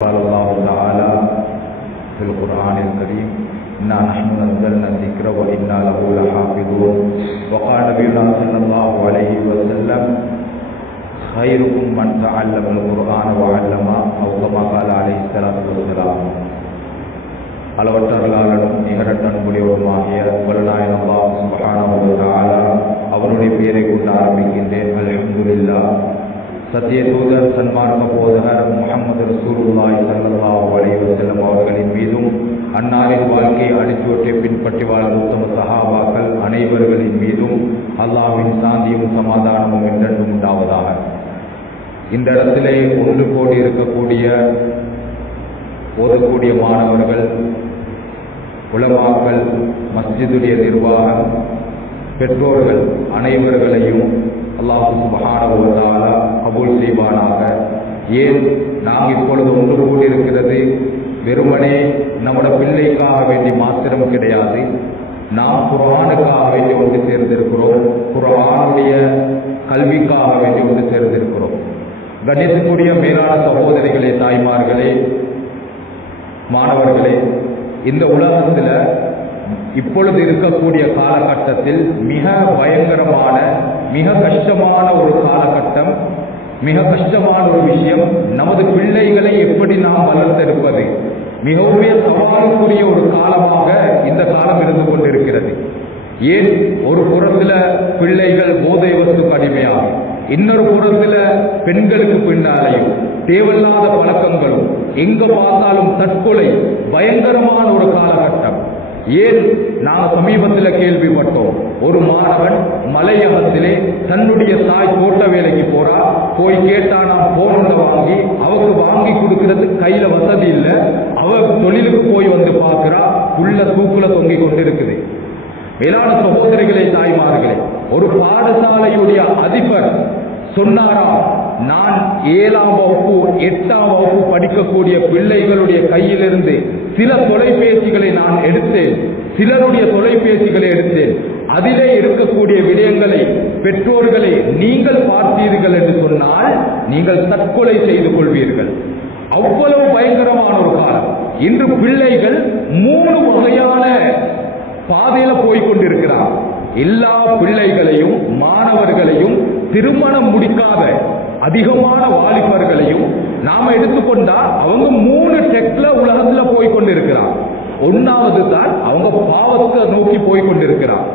قال الله تعالى في القرآن الكريم إنا نحن نزلنا الذكر وإنا له لحافظون. وقال نبينا صلى الله عليه وسلم خيركم من تعلم القرآن وعلمه أو كما قال عليه الصلاة والسلام. அளவற்ற அருளாளனும் நிகரற்ற அன்புடையவருமாகிய வல்லநாயன் அல்லாஹ் சுப்ஹானஹு வ தஆலா அவருடைய பெயரை கொண்டு ஆரம்பிக்கின்றேன். அல்ஹம்துலில்லாஹ். சத்திய தூதர் சன்மார்க்க போதகர் முஹம்மது ரசூலுல்லாஹி ஸல்லல்லாஹு அலைஹி வஸல்லம் அவர்களின் மீதும் அன்னாரின் வாழ்க்கையை அடிச்சுவற்றை பின்பற்றி வாழும் உத்தம சஹாபாக்கள் அனைவர்களின் மீதும் அல்லாஹ்வின் சாந்தியும் சமாதானமும் என்றென்றும் உண்டாவதாக. இந்த இடத்திலே ஒன்று கோடி இருக்கக்கூடிய ஓதக்கூடிய மாணவர்கள், உலமாக்கள், மஸ்ஜிதுடைய நிர்வாகம், பெற்றோர்கள் அனைவர்களையும் அல்லாஹ் சுப்ஹானஹு வ தஆலா கபூல் செய்வானாக. ஏன் நாம் இப்பொழுது ஒன்று கூடியிருக்கிறது வெறுமனே நம்முடைய பிள்ளைக்காக வேண்டி மாத்திரம் கிடையாது. நாம் குர்ஆனுக்காக வேண்டி ஒன்று சேர்ந்திருக்கிறோம், குர்ஆனுடைய கல்விக்காக வேண்டி ஒன்று சேர்ந்திருக்கிறோம். கணிதக்கூடிய மேலான சகோதரிகளே, தாய்மார்களே, மாணவர்களே, இந்த உலகத்தில் இப்பொழுது இருக்கக்கூடிய காலகட்டத்தில் மிக பயங்கரமான, மிக கஷ்டமான ஒரு காலகட்டம், மிக கஷ்டமான ஒரு விஷயம். நமது பிள்ளைகளை எப்படி நாம் வளர்த்தெடுப்பது மிகவும் சவாலுக்குரிய ஒரு காலமாக இந்த காலம் இருந்து கொண்டிருக்கிறது. ஏன் ஒரு புறத்துல பிள்ளைகள் போதை வஸ்துக்கு அடிமையாகும், இன்னொரு புறத்துல பெண்களுக்கு பின்னாலையும் தேவையில்லாத பழக்கங்களும், எங்க பார்த்தாலும் தற்கொலை, பயங்கரமான ஒரு காலகட்டம். ஏன் நாங்கள் சமீபத்தில் கேள்விப்பட்டோம், ஒரு மாணவன் மலையகத்திலே தன்னுடைய தாய் தோட்ட வேலைக்கு போறா, போய் கேட்டா நான் போன வாங்கி அவருக்கு வாங்கி கொடுக்கறது கையில வசதி இல்லை, அவ தொழிலுக்கு போய் வந்து பார்க்கிறா, உள்ள தூக்குல தொங்கிக் கொண்டிருக்குது. மேலான சகோதரிகளே, தாய்மார்களே, ஒரு பாடசாலையுடைய அதிபர் சொன்னாரா, நான் 7ஆம் வகுப்பு 8ஆம் வகுப்பு படிக்கக்கூடிய பிள்ளைகளுடைய கையிலிருந்து சில தொலைபேசிகளை நான் எடுத்தேன், சிலருடைய தொலைபேசிகளை எடுத்தேன், அதிலே இருக்கக்கூடிய விடயங்களை பெற்றோர்களை நீங்கள் பார்த்தீர்கள் என்று சொன்னால் நீங்கள் தற்கொலை செய்து கொள்வீர்கள். அவ்வளவு பயங்கரமான ஒரு காலம். இன்று பிள்ளைகள் 3 வகையான பாதையில போய்கொண்டிருக்கிறார். எல்லா பிள்ளைகளையும், மாணவர்களையும், திருமணம் முடிக்காத அதிகமான வாலிபர்களையும் நாம எடுத்துக்கொண்டா அவங்க 3 டெக்ல உலகத்துல போய்கொண்டிருக்கிறார். ஒன்னாவது தான் அவங்க பாவத்தை நோக்கி போய்கொண்டிருக்கிறார்.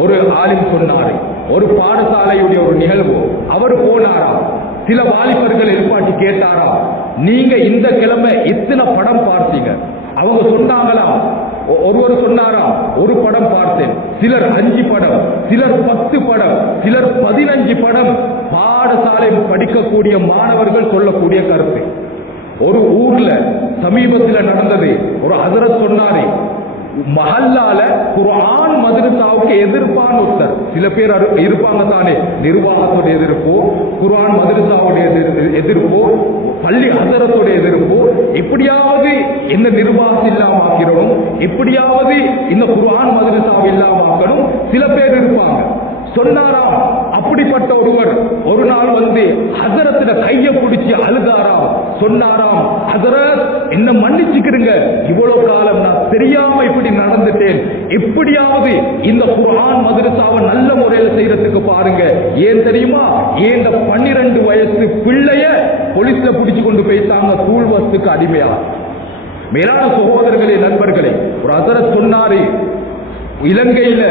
ஒரு ஆலிம் சொன்னாரு, ஒரு பாடசாலையுடைய ஒரு நிகழ்வு, அவர் போனாரா, சில வாலிபர்கள் எழுப்பாட்டி கேட்டாரா, நீங்க இந்த கிழமை எத்தனை படம் பார்த்தீங்க? அவங்க சொன்னாங்களா, ஒருவர் சொன்னாரா, ஒரு படம் பார்த்தேன், சிலர் 5 படம், சிலர் 10 படம், சிலர் 15 படம். பாடசாலை படிக்கக்கூடிய மாணவர்கள் சொல்லக்கூடிய கருத்து. ஒரு ஊர்ல சமீபத்தில் நடந்தது, ஒரு ஹஜ்ரத் சொன்னாரே, மஹல்லால குர்ஆன் மதரசாவுக்கு எதிர்ப்பான ஒருத்தர், சில பேர் இருப்பாங்க தானே, நிர்வாகத்தோட எதிர்ப்போ, குர்ஆன் மதரசாவுடைய எதிர்ப்போ, பள்ளி ஹஜரத்தோட எதிர்ப்போ, எப்படியாவது இந்த நிர்வாகம் இல்லாம ஆக்கிறோம், எப்படியாவது இந்த குர்ஆன் மதரசாவை இல்லாம ஆக்கணும், சில பேர் இருப்பாங்க. சொன்னாராம், அப்படிப்பட்ட ஒருவர் ஒரு நாள் வந்து ஹஜரத்திட கைய பிடிச்சி அழுதாராம். சொன்னாராம், ஹஜரத் என்ன மன்னிச்சுக்கிறீங்க, இவ்வளவு காலம் நான் தெரியாம இப்படி நடந்துட்டேன், எப்படியாவது இந்த குர்ஆன் மதரசாவை நல்ல முறையில் செய்யறதுக்கு பாருங்க. ஏன் தெரியுமா, ஏன் 12 வயசு பிள்ளைய போலீஸ்ல பிடிச்சு கொண்டு போயிட்டாங்க, கூழ் வஸ்துக்கு அடிமையா. மேலான சகோதரர்களே, நண்பர்களே, ஒரு ஹஜரத் சொன்னாரு, இலங்கையில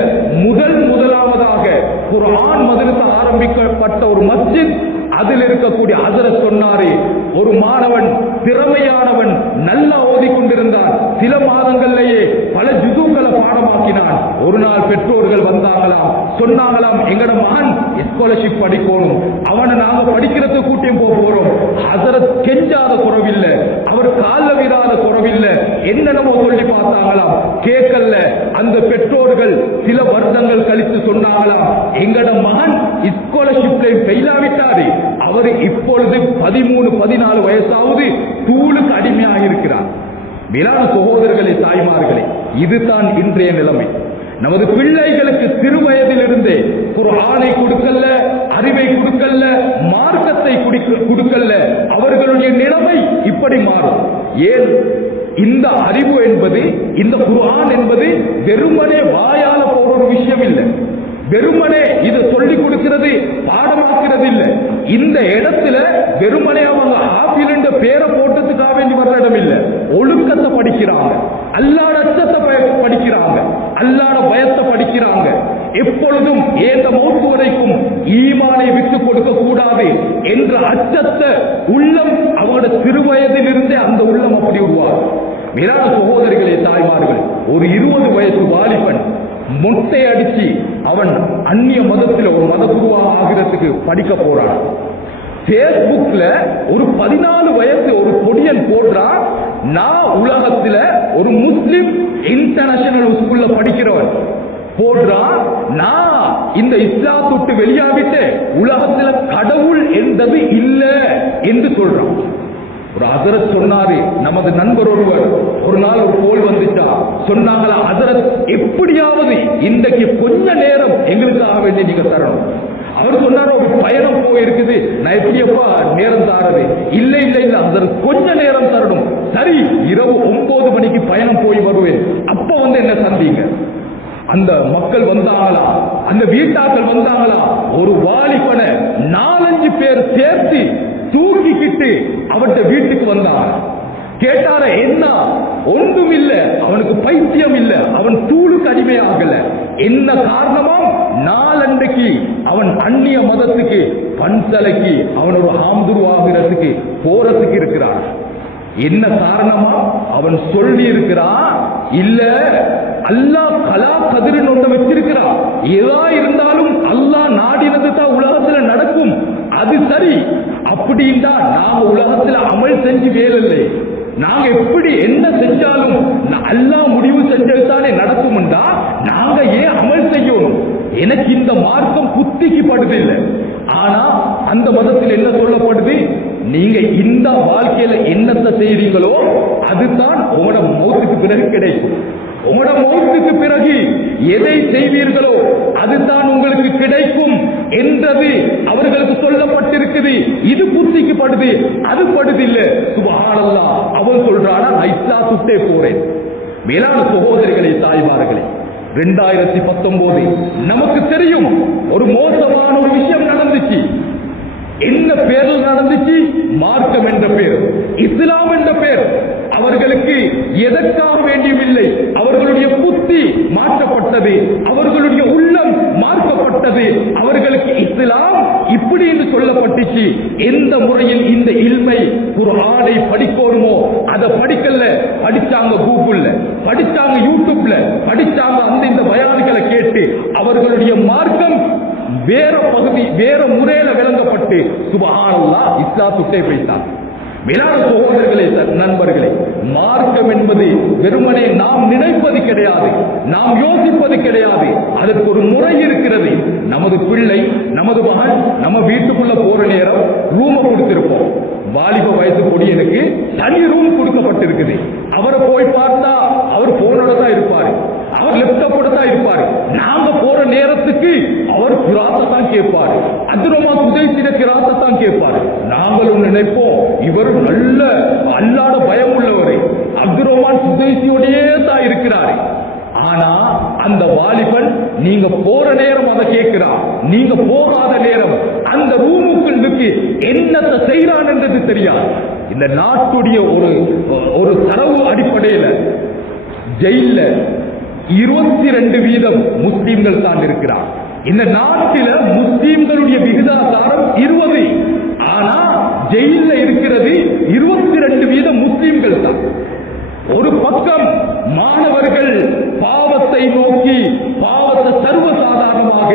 முதலாவதாக குர்ஆன் மதரசா ஆரம்பிக்கப்பட்ட ஒரு மஸ்ஜித், அதில் இருக்கக்கூடிய ஹஜரத் சொன்னாரே, ஒரு மாணவன் திறமையானவன், நல்லா ஓதிக்கொண்டிருந்தான், சில மாதங்களிலேயே பல ஜுதுக்களை பாடமாக்கினான். ஒரு நாள் பெற்றோர்கள் வந்தாங்களாம், சொன்னாங்களாம், எங்கட மகன் ஸ்காலர்ஷிப் படிக்கணும், அவனை நாங்க படிக்கிறதுக்கு கூட்டியும் போறோம். ஹஜரத் கெஞ்சாத குறவில்லை, அவர் கால விடாத குறவில்லை, என்னென்னமோ சொல்லி பார்த்தாங்களாம், கேட்கல. அந்த பெற்றோர்கள் சில வருடங்கள் கழித்து சொன்னாங்களாம், எங்கட மகன் ஸ்காலர்ஷிப்ல ஃபெயிலாவிட்டாரு, அவர் இப்பொழுது 13-14 வயசாவது தூளுக்கு அடிமையாக இருக்கிறார். மேலான சகோதரர்களே, தாய்மார்களே, இதுதான் இன்றைய நிலைமை. நமது பிள்ளைகளுக்கு சிறு வயதிலிருந்தே குர்ஆனை கொடுக்கல, அறிவை கொடுக்கல, மார்க்கத்தை கொடுக்கல, அவர்களுடைய நிலைமை இப்படி மாறும். ஏன்? இந்த அறிவு என்பது, இந்த குர்ஆன் என்பது வெறுமனே வாயால போற ஒரு விஷயம் இல்லை. வெறுமனே இதை சொல்லிக் கொடுக்கிறது, பாடமாக்குறது இல்லை. இந்த இடத்துல வெறுமனே அவங்க ஆப்பிள் என்ற பேரை போட்டதுக்காக வேண்டி வர்ற இடம் இல்லை. ஒழுக்கத்தை படிக்கிறாங்க, அல்லாஹ்வுடைய அச்சத்தை படிக்கிறாங்க, அல்லாஹ்வுடைய பயத்தை படிக்கிறாங்க. எப்பொழுதும் ஏந்த மௌத்து வரைக்கும் ஈமானை விட்டு கொடுக்க கூடாது என்ற அச்சத்தை உள்ளம் அவங்களோட சிறு வயதிலிருந்தே அந்த உள்ளம் அப்படி உருவாகும். மேலான சகோதரிகளே, தாய்மார்கள், ஒரு 20 வயசு வாலிபன் மொட்டை அடிச்சு அவன் அந்நிய மதத்தில் ஒரு மதகுருவா ஆகிறதுக்கு படிக்க போறான். பேஸ்புக்ல ஒரு 14 வயசு ஒரு பொடியன் போடுறான், நான் உலகத்துல ஒரு முஸ்லிம் இன்டர்நேஷனல் ஸ்கூல்ல படிக்கிறவன் போடுறான், நான் இந்த இஸ்லாத்தை விட்டு வெளியாகிட்டு உலகத்துல கடவுள் என்பது இல்லை என்று சொல்றான். ஒரு ஹஜரத் சொன்னாரு, நமது நண்பர் ஒருவர் ஒரு நாள் ஒரு கோல் வந்துட்டா சொன்னாங்களா, ஹஜரத் எப்படியாவது இன்றைக்கு கொஞ்ச நேரம் எங்களுக்காக வேண்டி நீங்க தரணும். அவர் சொன்னாரு, ஒரு பயணம் போயிருக்குது, நான் எப்படியப்பா நேரம் தாரது? இல்ல இல்ல இல்ல ஹஜரத், கொஞ்ச நேரம் தரணும். சரி, இரவு 9 மணிக்கு பயணம் போய் வருவேன், அப்ப வந்து என்ன சந்திங்க. அந்த மக்கள் வந்தாங்களா, அந்த வீட்டாக்கள் வந்தாங்களா, ஒரு வாலிபனை 4-5 பேர் சேர்த்து தூக்கிக்கிட்டு அவட்ட வீட்டுக்கு வந்தாங்க. கேட்டார, என்ன? ஒன்றும் இல்ல, அவனுக்கு பைத்தியம் இல்ல, அவன் தூளுக்கு அடிமையாகல. என்ன காரணமா? நாளன்றைக்கு அவன் அந்நிய மதத்துக்கு பன்சலைக்கு அவன் ஒரு ஆம்துருவாகிறதுக்கு போறதுக்கு இருக்கிறான். என்ன காரணமா? அவன் சொல்லி இருக்கிறான், இல்ல அல்லாஹ் கலா கதிரின் ஒன்று வச்சிருக்கிறான், ஏதா இருந்தாலும் அல்லாஹ் நாடினது தான் உலகத்துல நடக்கும், அது சரி. அப்படின்னா நாங்க உலகத்துல அமல் செஞ்சு வேலை, நாங்க எப்படி என்ன செஞ்சாலும் அல்லாஹ் முடிவு செஞ்சதுதானே நடக்கும்டா, நாங்க ஏன் அமல் செய்யணும்? எனக்கு இந்த மார்க்கம் புத்திக்கு படுதில்லை. ஆனா அந்த மதத்தில் என்ன சொல்லப்படுது? நீங்க இந்த வாழ்க்கையில என்னத்தை செய்றீங்களோ அதுதான் உங்களோட மௌத்துக்கு பிறகு கிடைக்கும். உங்களோட மௌத்துக்கு பிறகு எதை செய்வீர்களோ அதுதான் உங்களுக்கு கிடைக்கும் என்றது அவர்களுக்கு சொல்லப்பட்டிருக்குது. இது புத்திக்கு படுது, அது படுதில்லை. சுப்ஹானல்லாஹ், அவன் சொல்றானா, நான் இஸ்லாத்துக்கே போறேன். மேலான சகோதரிகளே, தாய்மார்களே, 2019 நமக்கு தெரியும் ஒரு மோசமான ஒரு விஷயம் நடந்துச்சு. என்ன பேரில் நடந்துச்சு? மார்க்கம் என்ற பேர், இஸ்லாம் என்ற பேர். அவர்களுக்கு எதற்காக வேண்டியும் இல்லை, அவர்களுடைய புத்தி மாற்றப்பட்டது, அவர்களுடைய உள்ளம் மாற்றப்பட்டது. அவர்களுக்கு இஸ்லாம் இப்படி என்று சொல்லப்பட்டுச்சு. எந்த முறையில் இந்த இல்மை குர்ஆனை படிக்கணுமோ அதை படிக்கல, படிச்சாங்க கூகுள்ல, படிச்சாங்க யூடியூப்ல, படிச்சாங்க அந்த இந்த பயான்களை கேட்டு அவர்களுடைய மார்க்கம் வேற பகுதி வேற முறையில விளங்கப்பட்டு சுப்ஹானல்லாஹ் இஸ்லாத்துக்கே போய்த்தார். மேலான சகோதரர்களே, நண்பர்களே, மார்க்கம் என்பது வெறுமனே நாம் நினைப்பது கிடையாது, நாம் யோசிப்பது கிடையாது. அதற்கு ஒரு முறை இருக்கிறது. நமது பிள்ளை, நமது மகன் நம்ம வீட்டுக்குள்ள போற நேரம் ரூம் கொடுத்திருப்போம். வாலிப வயசு பொடியனுக்கு தனி ரூம் கொடுக்கப்பட்டிருக்குது. அவரை போய் பார்த்தா அவர் போனோட தான் இருப்பாரு, அவர் லேப்டாப்போட தான் இருப்பாரு. நாங்க போற நேரத்துக்கு அவர் கிராத்தான் கேட்பாரு, அத்ரமா சுதைசிட கிராத்தான் கேட்பாரு. நாங்களும் நினைப்போம் இவர் நல்ல அல்லாஹ்வுடைய பயம் உள்ளவர், அப்துரஹ்மான் சுதைசியோடயே தான் இருக்கிறாரு. ஆனா அந்த வாலிபன் நீங்க போற நேரம் அதை கேட்கிறான், நீங்க போகாத நேரம் அந்த ரூமுக்குள்ளுக்கு என்னத்தை செய்யறான் என்றது தெரியாது. இந்த நாட்டுடைய ஒரு தரவு அடிப்படையில் ஜெயில 22% முஸ்லீம்கள் தான் இருக்கிறார். இந்த நாட்டில முஸ்லீம்களுடைய விகிதாசாரம் 20, ஆனா ஜெயில இருக்கிறது 22% முஸ்லீம்கள் தான். ஒரு பக்கம் மாணவர்கள் பாவத்தை நோக்கி பாவத்தை சர்வசாதாரணமாக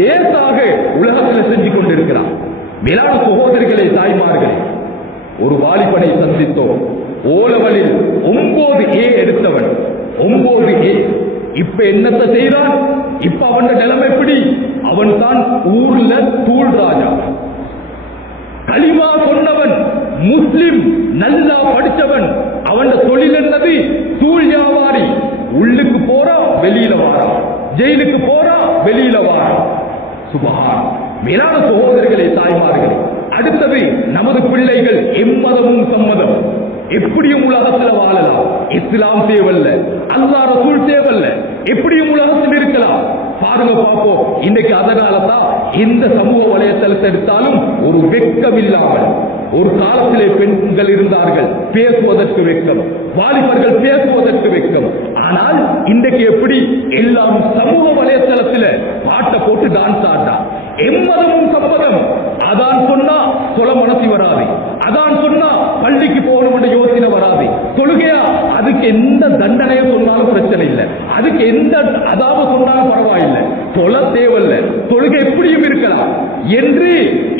லேசாக உலகத்தில் செஞ்சு கொண்டிருக்கிறார். மேலான சகோதரிகளே, தாய்மார்களே, ஒரு வாலிபனை சந்தித்தோம். ஓலவலில் 9A எடுத்தவன், 9A. இப்ப என்னத்தை செய்யறான்? இப்ப அவன் நிலைமை எப்படி? அவன் தான் ஊர்ல தூள் ராஜா. கலிமா சொன்னவன், முஸ்லிம், நல்லா படிச்சவன். அவன் தொழில் என்னது? தூள் வியாபாரி. உள்ளுக்கு போற, வெளியில வாரா. ஜெயிலுக்கு போறா, வெளியில வாரா. சுபஹான். மேலான சகோதரர்களே, தாய்மார்களே, அடுத்தது நமது பிள்ளைகள் எம்மதமும் சம்மதம் எப்படியும் உலகத்துல வாழலாம். இஸ்லாம் தேவல்ல, அல்லாஹ் ரசூல் தேவல்ல, எப்படியும் உலகத்தில் இருக்கலாம். பாருங்க பார்ப்போம். இன்னைக்கு அதனாலதான் இந்த சமூக வலைத்தளத்தை எடுத்தாலும் ஒரு வெட்கம் இல்லாமல், ஒரு காலத்திலே பெண்கள் இருந்தார்கள் பேசுவதற்கு வெட்கம், வாலிபர்கள் பேசுவதற்கு வெட்கம். ஆனால் இன்றைக்கு எப்படி எல்லாம் சமூக வலைத்தளத்தில் பாட்டை போட்டு டான்ஸ் ஆட்டா. எம்மதமும் சம்மதம். அதான் சொன்னா சொல்ல மனசு வராது, அதான் சொன்னா பள்ளிக்கு போகணும் யோசனை வராது. தொழுகையா, அதுக்கு எந்த தண்டனையை சொன்னாலும் பிரச்சனை இல்லை, அதுக்கு எந்த அதாவது சொன்னாலும் பரவாயில்லை, தொழ தேவையில்ல, தொழுகை எப்படியும் இருக்கலாம் என்று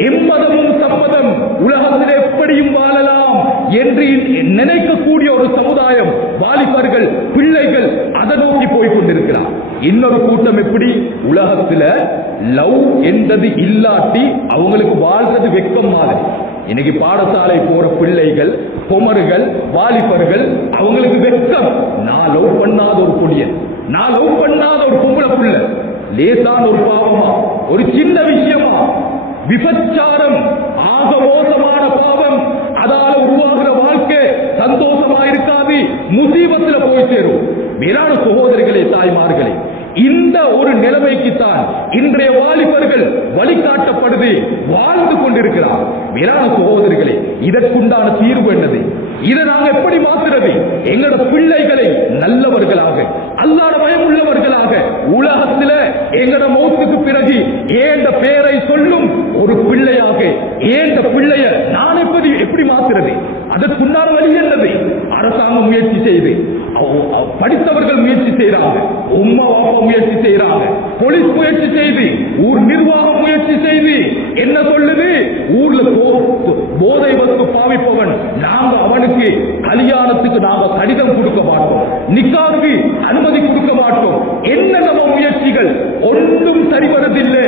எம்மதமும் சம்மதம், உலகத்தில் எப்படியும் வாழலாம் என்று நினைக்கக்கூடிய ஒரு சமுதாயம், வாலிபர்கள் பிள்ளைகள் அதை நோக்கி போய் கொண்டிருக்கிறார். இன்னொரு கூட்டம் எப்படி உலகத்துல லவ் என்றது இல்லாட்டி அவங்களுக்கு வாழ்றது வெட்கம் மாதிரி. இன்னைக்கு பாடசாலை போற பிள்ளைகள், குமர்கள், வாலிபர்கள், அவங்களுக்கு வெட்கம். நான் லவ் பண்ணாத ஒரு புள்ளியன், நான் லவ் பண்ணாத ஒரு பொம்பளை புள்ள, லேசான ஒரு பாவமா, ஒரு சின்ன விஷயமா. விபச்சாரம் ஆக மோசமான பாவம். அதால உருவாகிற வாழ்க்கை சந்தோஷமா இருக்காது, முசீபத்துல போய் சேரும். மேலான சகோதரிகளே, தாய்மார்களே, இந்த ஒரு நிலைமைக்குத்தான் இன்றைய வாலிபர்கள் வழிகாட்டப்படுது, வாழ்ந்து கொண்டிருக்கிறார். மேலான சகோதரிகளே, இதற்குண்டான தீர்வு என்னது? இதை நாங்கள் எப்படி மாற்றுறது? எங்களோட பிள்ளைகளை நல்லவர்களாக, அல்லாஹ்வுடைய பயம் உள்ளவர்களாக, உலகத்தில் எங்களோட மௌத்துக்கு பிறகு ஏண்ட பேரை சொல்லும் ஒரு பிள்ளையாக, ஏண்ட பிள்ளைய நான் எப்படி மாற்றுறது? அதற்குண்டான வழி என்னது? அரசாங்கம் முயற்சி செய்து, படித்தவர்கள் முயற்சி செய்யறாங்க, உம்மா வாப்பா முயற்சி செய்யறாங்க, போலீஸ் முயற்சி செய்து, ஊர் நிர்வாகம் முயற்சி செய்து, என்ன சொல்லுது? ஊர்ல போதை வஸ்து பாவிப்பவன் நாங்க அவனுக்கு கல்யாணத்துக்கு நாங்க கடிதம் கொடுக்க மாட்டோம், நிக்காவுக்கு அனுமதி கொடுக்க மாட்டோம். என்ன நம்ம முயற்சிகள் ஒன்றும் சரிவரதில்லை.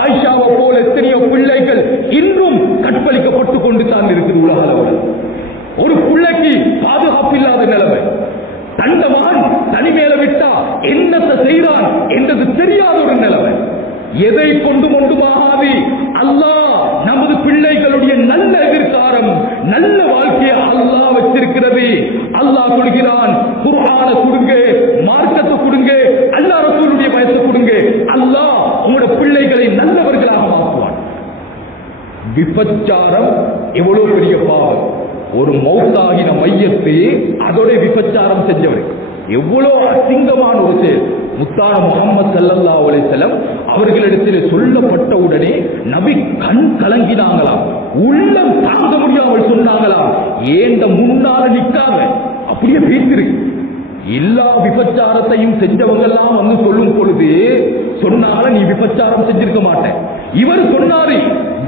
ஆயிஷாவை போல எத்தனையோ பிள்ளைகள் இன்றும் கற்பழிக்கப்பட்டு கொண்டு தான் இருக்குது உலக அளவில். ஒரு பிள்ளைக்கு பாதுகாப்பு இல்லாத நிலைமை, தந்த மகன் தனிமேல விட்டா என்னத்தை செய்தான் என்றது தெரியாத ஒரு நிலைமை. எதை கொண்டு ஒன்றுமாகாது. அல்லாஹ் நமது பிள்ளைகளுடைய நல்ல எதிர்காலம், நல்ல வாழ்க்கையை அல்லாஹ் வச்சிருக்கிறது. அல்லாஹ் சொல்கிறான், குர்ஆனை கொடுங்க, மார்க்கத்தை கொடுங்க, அல்லாஹ் ரசூலுடைய பயத்தை கொடுங்க, அல்லாஹ் உங்களுடைய பிள்ளைகளை நல்லவர்களாக மாற்றுவான். விபச்சாரம் எவ்வளவு பெரிய பாவம். ஒரு மௌத்தாகின மையத்தை அதோட விபச்சாரம் செஞ்சவர் எவ்வளவு அசிங்கமான ஒரு செயல். முத்தான முஹம்மது ஸல்லல்லாஹு அலைஹி வஸல்லம் அவர்களிடத்தில் சொல்லப்பட்ட உடனே நபி கண் கலங்கினாங்களாம், உள்ளம் தாங்க முடியாமல் சொன்னாங்களாம், ஏண்ட முன்னால நிக்காம அப்படியே பேசிருக்கு. எல்லா விபச்சாரத்தையும் செஞ்சவங்க எல்லாம் வந்து சொல்லும் பொழுது சொன்னால நீ விபச்சாரம் செஞ்சிருக்க மாட்டேன். இவர் சொன்னாரு,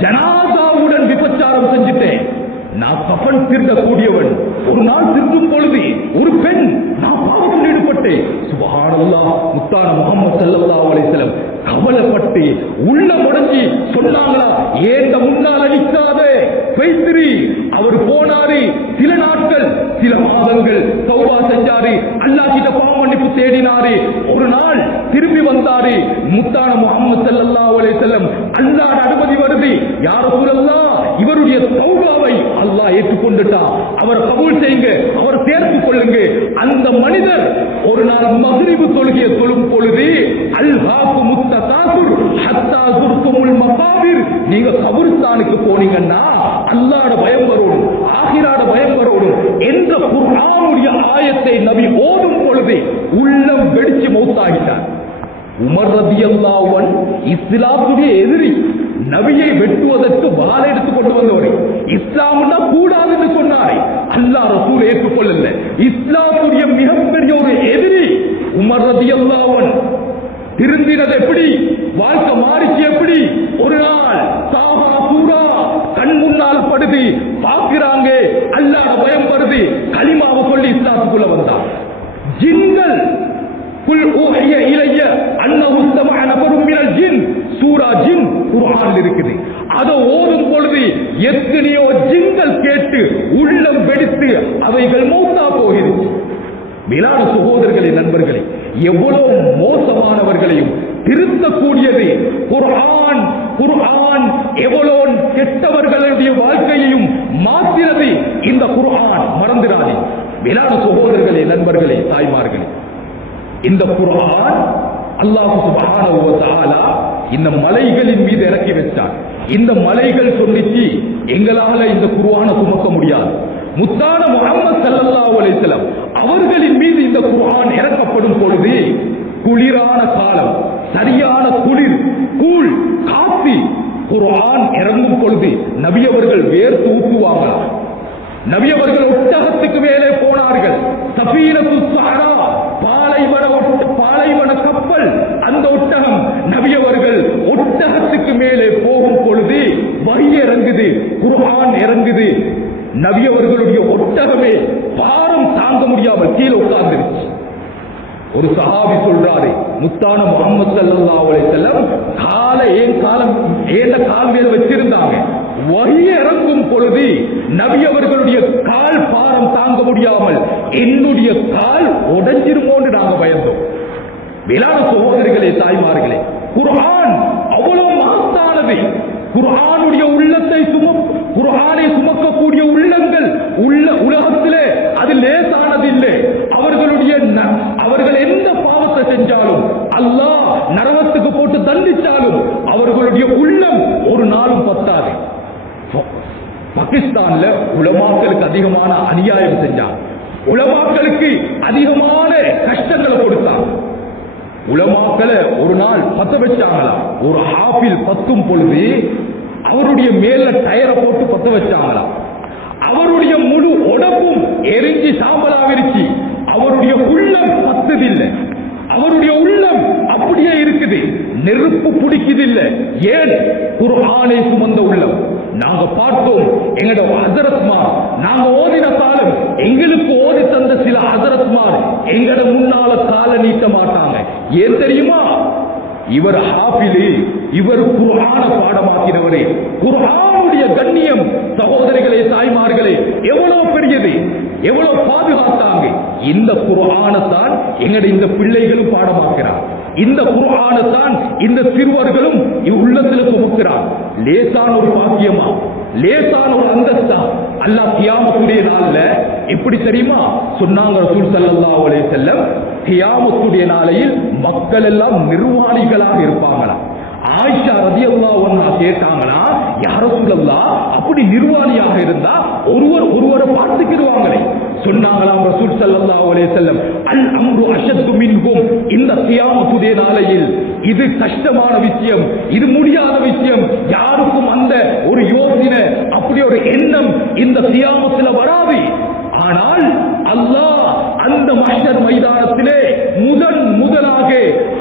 ஜனாதாவுடன் விபச்சாரம் செஞ்சுட்டேன், நான் கஃன் திருடக்கூடியவன். ஒரு நாள் திருடும் பொழுது ஒரு பெண், நான் பாவத்தில் ஈடுபட்டேன். சுப்ஹானல்லாஹ். முத்தான முஹம்மது ஸல்லல்லாஹு அலைஹி வஸல்லம் கவலைப்பட்டு உள்ள முடங்கி சொன்னாங்களா, ஏண்ட முன்னால் அடிக்காதே, பேசிரி. அவர் போனாரு, சில நாட்கள் சில மாதங்கள் தௌபா செஞ்சாரு, அல்லாஹ் கிட்ட பாவ மன்னிப்பு தேடினாரு. ஒரு நாள் திரும்பி வந்தாரு. முத்தான முஹம்மது ஸல்லல்லாஹு அலைஹி வஸல்லம் அல்லாஹ் அனுமதி வருது, யா ரசூலல்லாஹ் இவருடைய தௌபாவை அல்லாஹ் ஏற்றுக்கொண்டுட்டா, அவர் கபூல் செய்யுங்க, அவர் சேர்த்துக் கொள்ளுங்க. அந்த மனிதர் ஒரு நாள் மக்ரிபு தொழுகையை தொழும் பொழுது, அல்ஹாக்கு முத்தகாசுர் ஹத்தா சுர்துமுல் மகாபிர், நீங்க கபூர்ஸ்தானுக்கு போனீங்கன்னா அல்லாஹ்வோட பயம் வரணும், ஆகிராட பயம் வரணும் என்ற குர்ஆனுடைய ஆயத்தை நபி ஓதும் பொழுது உள்ளம் வெடிச்சு மௌத்தாகிட்டார். உமர் ரலியல்லாஹு அன்ஹு இஸ்லாமுடைய எதிரி, நபியை வெட்டுவதற்கு வாளை எடுத்துக் கொண்டு வந்தவர், இஸ்லாம்னா கூடாது என்று சொன்னாரே, அல்லாஹ் ரசூல் ஏற்றுக்கொள்ளல. இஸ்லாமுடைய மிகப்பெரிய ஒரு எதிரி உமர் ரலியல்லாஹு அன்ஹு. திருந்தினது எப்படி, வாழ்க்கை மாறிச்சு எப்படி? ஒரு நாள் தாஹா சூரா கண் முன்னால படுது, பார்க்கிறாங்க, அல்லாஹ் பயம் வருது, கலிமாவை சொல்லி இஸ்லாத்துக்குள்ள வந்தார். ஜின்கள் குல் ஊஹிய இலைய அன்னஹு ஸமஅ நஃபரும் மினல் ஜின், சூரா ஜின் குர்ஆனில் இருக்குது. அதை ஓதும் பொழுது எத்தனையோ ஜின்கள் கேட்டு உள்ளம் வெடித்து அவைகள் மௌத்தா போகிறது. மேலான சகோதரர்களே, நண்பர்களே, எவ்வளவு மோசமானவர்களையும் திருத்தக்கூடியது குர்ஆன். குர்ஆன் எவ்வளவு கெட்டவர்களுடைய வாழ்க்கையையும் மாற்றினது இந்த குர்ஆன். மறந்துடாதே மேலான சகோதரர்களே, நண்பர்களே, தாய்மார்களே, இந்த குர்ஆன் அல்லாஹ் சுப்ஹானஹு வ தஆலா இந்த மலைகளின் மீது இறக்கி வச்சான். இந்த மலைகள் சொல்லிச்சு எங்களால இந்த குர்ஆனை சுமக்க முடியாது. முத்தான முஹம்மது ஸல்லல்லாஹு அலைஹி வஸல்லம் அவர்களின் மீது இந்த குர்ஆன் இறக்கப்படும் பொழுது குளிரான காலம், சரியான குளிர், கூழ், காத்தி குர்ஆன் இறங்கும் பொழுது நபி அவர்கள் வேர்த்து ஊற்றுவாங்களாம். நபி அவர்கள் ஒட்டகத்துக்கு மேலே போனார்கள். சஃபீனத்து ஸஹரா, பாலைவன கப்பல், அந்த ஒட்டகம் நபி அவர்கள் ஒட்டகத்துக்கு மேலே போகும் பொழுது வஹி இறங்குது, குர்ஆன் இறங்குது. நபி அவர்களுடைய ஒட்டகமே பாரம் தாங்க முடியாமல் கீழே உட்கார்ந்துருச்சு. ஒரு சஹாபி சொல்றாரு, முத்தான முஹம்மது ஸல்லல்லாஹு அலைஹி வஸல்லம் காலை ஏன் கால் மேல வச்சிருந்தாங்க. வஹி இறங்கும் பொழுது நபி அவர்களுடைய கால் பாரம் தாங்க முடியாமல் என்னுடைய கால் உடைஞ்சிருமோன்னு நாங்க பயந்தோம். மேலான சகோதரர்களே, தாய்மார்களே, குர்ஆன் அவ்வளவு மகத்தானது. குர்ஆனுடைய உள்ளத்தை குர்ஆனை சுமக்கக்கூடிய உள்ளங்கள் உலகத்திலே அது லேசானது இல்லை. அவர்கள் எந்த பாவத்தை செஞ்சாலும் அல்லாஹ் நரகத்துக்கு போட்டு தண்டிச்சாலும் அவர்களுடைய உள்ளம் ஒரு நாளும் பத்தாது. பாகிஸ்தான்ல உலமாக்களுக்கு அதிகமான அநியாயம் செஞ்சாங்க. உலமாக்களுக்கு அதிகமான கஷ்டங்களை கொடுத்தாங்க. உலமாக்களை ஒரு நாள் பத்த வச்சாங்களா. ஒரு ஹாஃபில் பத்தும் பொழுது அவருடைய மேல டயரை போட்டு பத்த வச்சாங்களா. அவருடைய முழு உடம்பும் எரிஞ்சு சாம்பலாவிருச்சு. அவருடைய உள்ளம் பத்ததில்லை. அவருடைய உள்ளம் அப்படியே இருக்குது, நெருப்பு பிடிக்குதில்லை. ஏன்? குர்ஆனை சுமந்த உள்ளம். நாங்க பார்த்தோம், எங்கட ஹஸரத்மார் நாங்க ஓதின காலம் எங்களுக்கு ஓதி தந்த சில ஹஸரத்மார் எங்கட முன்னால கால நீட்ட மாட்டாங்க. ஏன் தெரியுமா? இவர் ஹாஃபிலு, இவர் குர்ஆனை பாடமாக்கினவரே. குர்ஆனுடைய கண்ணியம் சகோதரிகளே, தாய்மார்களே, எவ்வளவு பெரியது, எவ்வளவு பாதுகாத்தாங்க. இந்த குர்ஆனை தான் எங்கட இந்த பிள்ளைகளும் பாடமாக்கிறார். இந்த குர்ஆனை தான் இந்த சிறுவர்களும் உள்ளத்தில் சுமக்கிறார். லேசான ஒரு பாக்கியமா, லேசான ஒரு அந்தஸ்தா அல்லாஹ் கியாமத்துடைய நாள்ல எப்படி தெரியுமா சொன்னாங்க ரசூல் ஸல்லல்லாஹு அலைஹி வஸல்லம், கியாமத்துடைய நாளையில் மக்கள் எல்லாம் நிர்வாணிகளாக இருப்பாங்களா. ஆயிஷா ரலியல்லாஹு அன்ஹா கேட்டாங்களா, யா ரசூலல்லாஹ் அப்படி நிர்வாணியாக இருந்தா ஒருவரை பார்த்துக்கிடுவாங்களே. சொன்னாங்களாம் ரசூல் ஸல்லல்லாஹு அலைஹி வஸல்லம், அல் அம்ரு அஷத்து மின்ஹும். இந்த கியாமத்துடைய நாளையில் இது கஷ்டமான விஷயம், இது முடியாத விஷயம். யாருக்கும் அந்த ஒரு யோசனை, அப்படி ஒரு எண்ணம் இந்த கியாமத்தில் வராது. ஆனால் அல்லாஹ் அந்த மஹ்ஷர் மைதானத்திலே முதலாக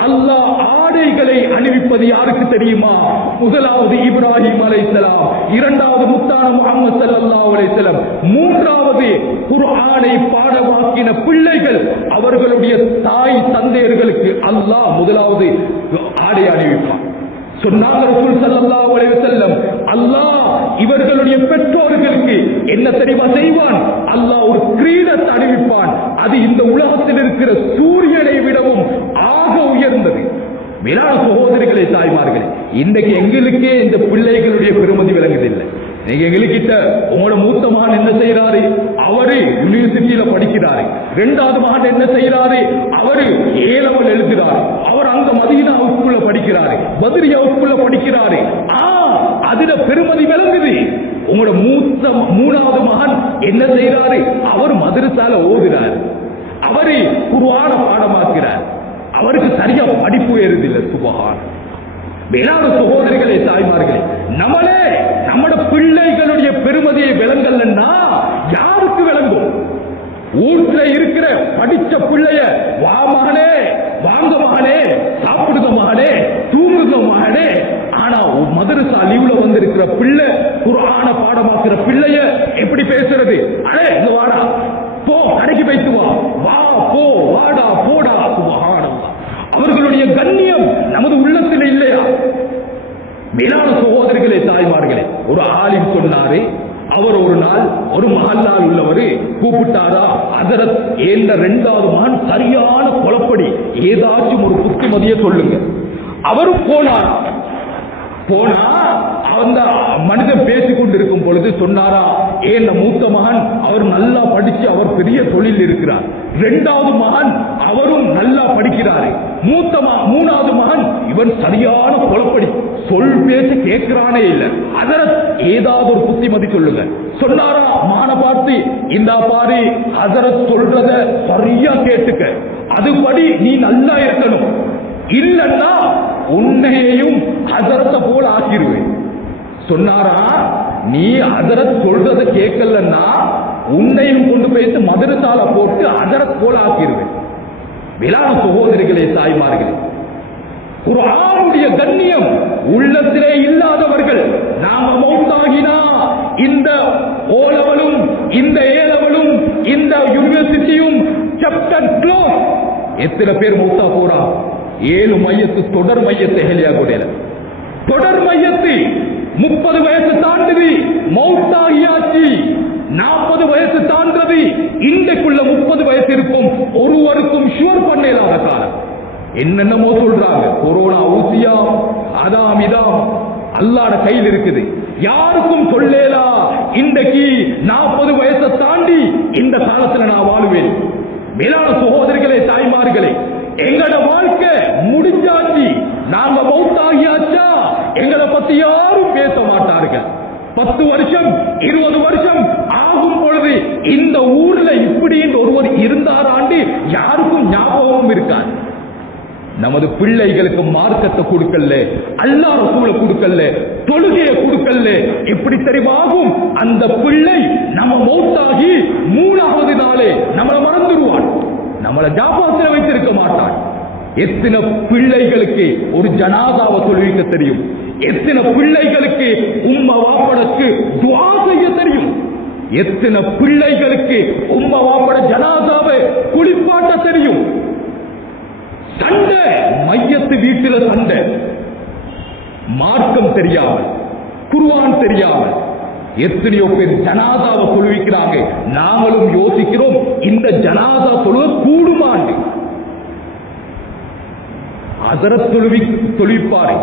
அல்லாஹ் ஆடைகளை அணிவிப்பது யாருக்கு தெரியுமா? முதலாவது இப்ராஹிம் அலைஹிஸ்ஸலாம், இரண்டாவது முத்தான முஹம்மது ஸல்லல்லாஹு அலைஹி வஸல்லம், மூன்றாவது குர்ஆனை பாடமாக்கின பிள்ளைகள், அவர்களுடைய தாய் தந்தையர்களுக்கு அல்லாஹ் முதலாவது ஆடை அணிவிப்பான். சொன்னாங்க ரசூல் ஸல்லல்லாஹு அலைஹி வஸல்லம், அல்லாஹ் இவர்களுடைய பெற்றோர்களுக்கு என்ன தெரியுமா செய்வான்? அல்லாஹ் ஒரு கிரீடத்தை அணிவிப்பான். அது இந்த உலகத்தில் இருக்கிற சூரியனை விடவும் ஆக உயர்ந்தது. மேலான சகோதரிகளே, தாய்மார்களே, இன்றைக்கு எங்களுக்கே இந்த பிள்ளைகளுடைய பெருமதி விளங்குதில்லை. நீங்க எங்ககிட்ட உங்களோட மூத்த மகன் என்ன செய்யறாரு? அவரு யூனிவர்சிட்டியில படிக்கிறாரு. இரண்டாவது மகன் என்ன செய்யறாரு? அவரு ஏலவல் எழுதுறாரு. அவர் அங்க மதீனா ஹவுஸ்குள்ள படிக்கிறாரு, பத்ரி ஹவுஸ்குள்ள படிக்கிறாரு. அதுல பெருமதி விளங்குது. உங்களோட மூணாவது மகன் என்ன செய்யறாரு? அவர் மதரசால ஓதுறாரு. அவரு குர்ஆனை பாடமாக்கிறார். அவருக்கு சரியா படிப்பு ஏறுதில்லை. சுபஹான். மேலான சகோதரிகளே, தாய்மார்களே, நம்மட பிள்ளைகளுடைய பெருமதியை விளங்கலன்னா யாருக்கு விளங்கும்? வீட்டுல இருக்கிற படிச்ச பிள்ளைய வா மகனே, வாங்க மகனே, சாப்பிடுங்க மகனே, தூங்குங்க மகனே. ஆனா மதரசா லீவ்ல வந்து இருக்கிற பிள்ளை, குர்ஆனை பாடமாக்குற பிள்ளைய எப்படி பேசுறது? அடே இங்க வாடா, போ கடைக்கு போயிட்டு வா, வா போ, வாடா போடா. சுப்ஹானல்லாஹ். அவர்களுடைய கண்ணியம் நமது உள்ளத்தில் இல்லையா? மேலான சகோதரிகளே, தாய்மார்களே, ஒரு ஆலிம் சொன்னாரு, அவர் ஒரு நாள் ஒரு மஹல்லால் உள்ளவர் கூப்பிட்டாரா, ஹஜ்ரத் ஏந்த 2வது மகன் சரியான கொலப்படி, ஏதாச்சும் ஒரு புத்திமதியை சொல்லுங்க. அவரும் போனாரா. போனா அந்த மனிதன் பேசிக் கொண்டிருக்கும் பொழுது சொன்னாரா, ஏன் மூத்த மகன் அவர் நல்லா படிச்சு அவர் பெரிய தொழில் இருக்கிறார், 2வது மகன் அவரும் நல்லா படிக்கிறாரு, 3வது மகன் இவன் சரியான கொலப்படி, சொல் பேச்சு கேட்கிறானே இல்ல, ஹஜ்ரத் ஏதாவது ஒரு புத்திமதி சொல்லுங்க. சொன்னாரா மகனை பார்த்து, இந்த பாரு ஹஜ்ரத் சொல்றத சரியா கேட்டுக்க, அதுபடி நீ நல்லா இருக்கணும், இல்லன்னா உன்னையும் ஹஜ்ரத்தை போல ஆக்கிடுவேன். சொன்னாரா, நீ ஹஜ்ரத் சொல்றத கேட்கலன்னா உன்னையும் கொண்டு போயிட்டு மதரசால போட்டு ஹஜ்ரத் போல ஆக்கிடுவேன். வேளாண் சகோதரிகளே, தாய்மார்களே, குர்ஆனுடைய கண்ணியம் உள்ளத்திலே இல்லாதவர்கள் நாம மௌத்தாகினா இந்த ஓலவலும் இந்த ஏலவலும் இந்த யூனிவர்சிட்டியும் சாப்டர் க்ளோஸ். எத்தனை பேர் மௌத்தா போறா? 7 மையத்து தொடர் மையத்தை ஹெலியா கூடையில தொடர் மையத்து 30 வயசு தாண்டுது மௌத்தாகியாச்சு, 40 வயசு தாண்டது, இன்றைக்குள்ள 30 வயசு இருக்கும், ஒருவருக்கும் ஷுவர் பண்ணலாத காலம். என்னென்னமோ சொல்றாங்க, கொரோனா ஊசியா அதாம் இதாம், அல்லாஹ்வுடைய கையில் இருக்குது, யாருக்கும் சொல்லலா. இன்றைக்கு 40 வயசை தாண்டி இந்த காலத்துல நான் வாழுவேன். மேலான சகோதரிகளே, தாய்மார்களே, எங்களோட வாழ்க்கை முடிஞ்சாச்சு, நாங்க மௌத்தாகியாச்சா, எங்களை பத்தி யாரும் பேச மாட்டார்கள். 10 வருஷம் 20 வருஷம் ஆகும் பொழுது இந்த ஊர்ல இப்படி ஒருவர் இருந்தாராண்டு யாருக்கும் ஞாபகமும் இருக்காது. நமது பிள்ளைகளுக்கு மார்க்கத்தை கொடுக்கல, அல்லாஹ் ரசூலை கொடுக்கல, தொழுகையை கொடுக்கல, எப்படி தெரிவாகும்? அந்த பிள்ளை நம்ம மௌத்தாகி 3வது நாளே நம்மளை மறந்துடுவான், நம்மளை ஞாபகத்தில் வைத்திருக்க மாட்டான். எத்தனை பிள்ளைகளுக்கு ஒரு ஜனாதாவை தொழுவிக்க தெரியும்? எத்தனை பிள்ளைகளுக்கு உம்மா வாப்படக்கு துஆ செய்ய தெரியும்? எத்தனை பிள்ளைகளுக்கு உம்மா வாப்பட ஜனாதாவை குளிப்பாட்ட தெரியும்? சண்டை, மையத்து வீட்டில சண்டை, மார்க்கம் தெரியாமல், குர்ஆன் தெரியாமல் எத்தனையோ பேர் ஜனாதாவை தொழுவிக்கிறாங்க. நாங்களும் யோசிக்கிறோம், இந்த ஜனாதா தொழுவ கூடுமாண்டு. ஹஜ்ரத் தொழுவிப்பாரு,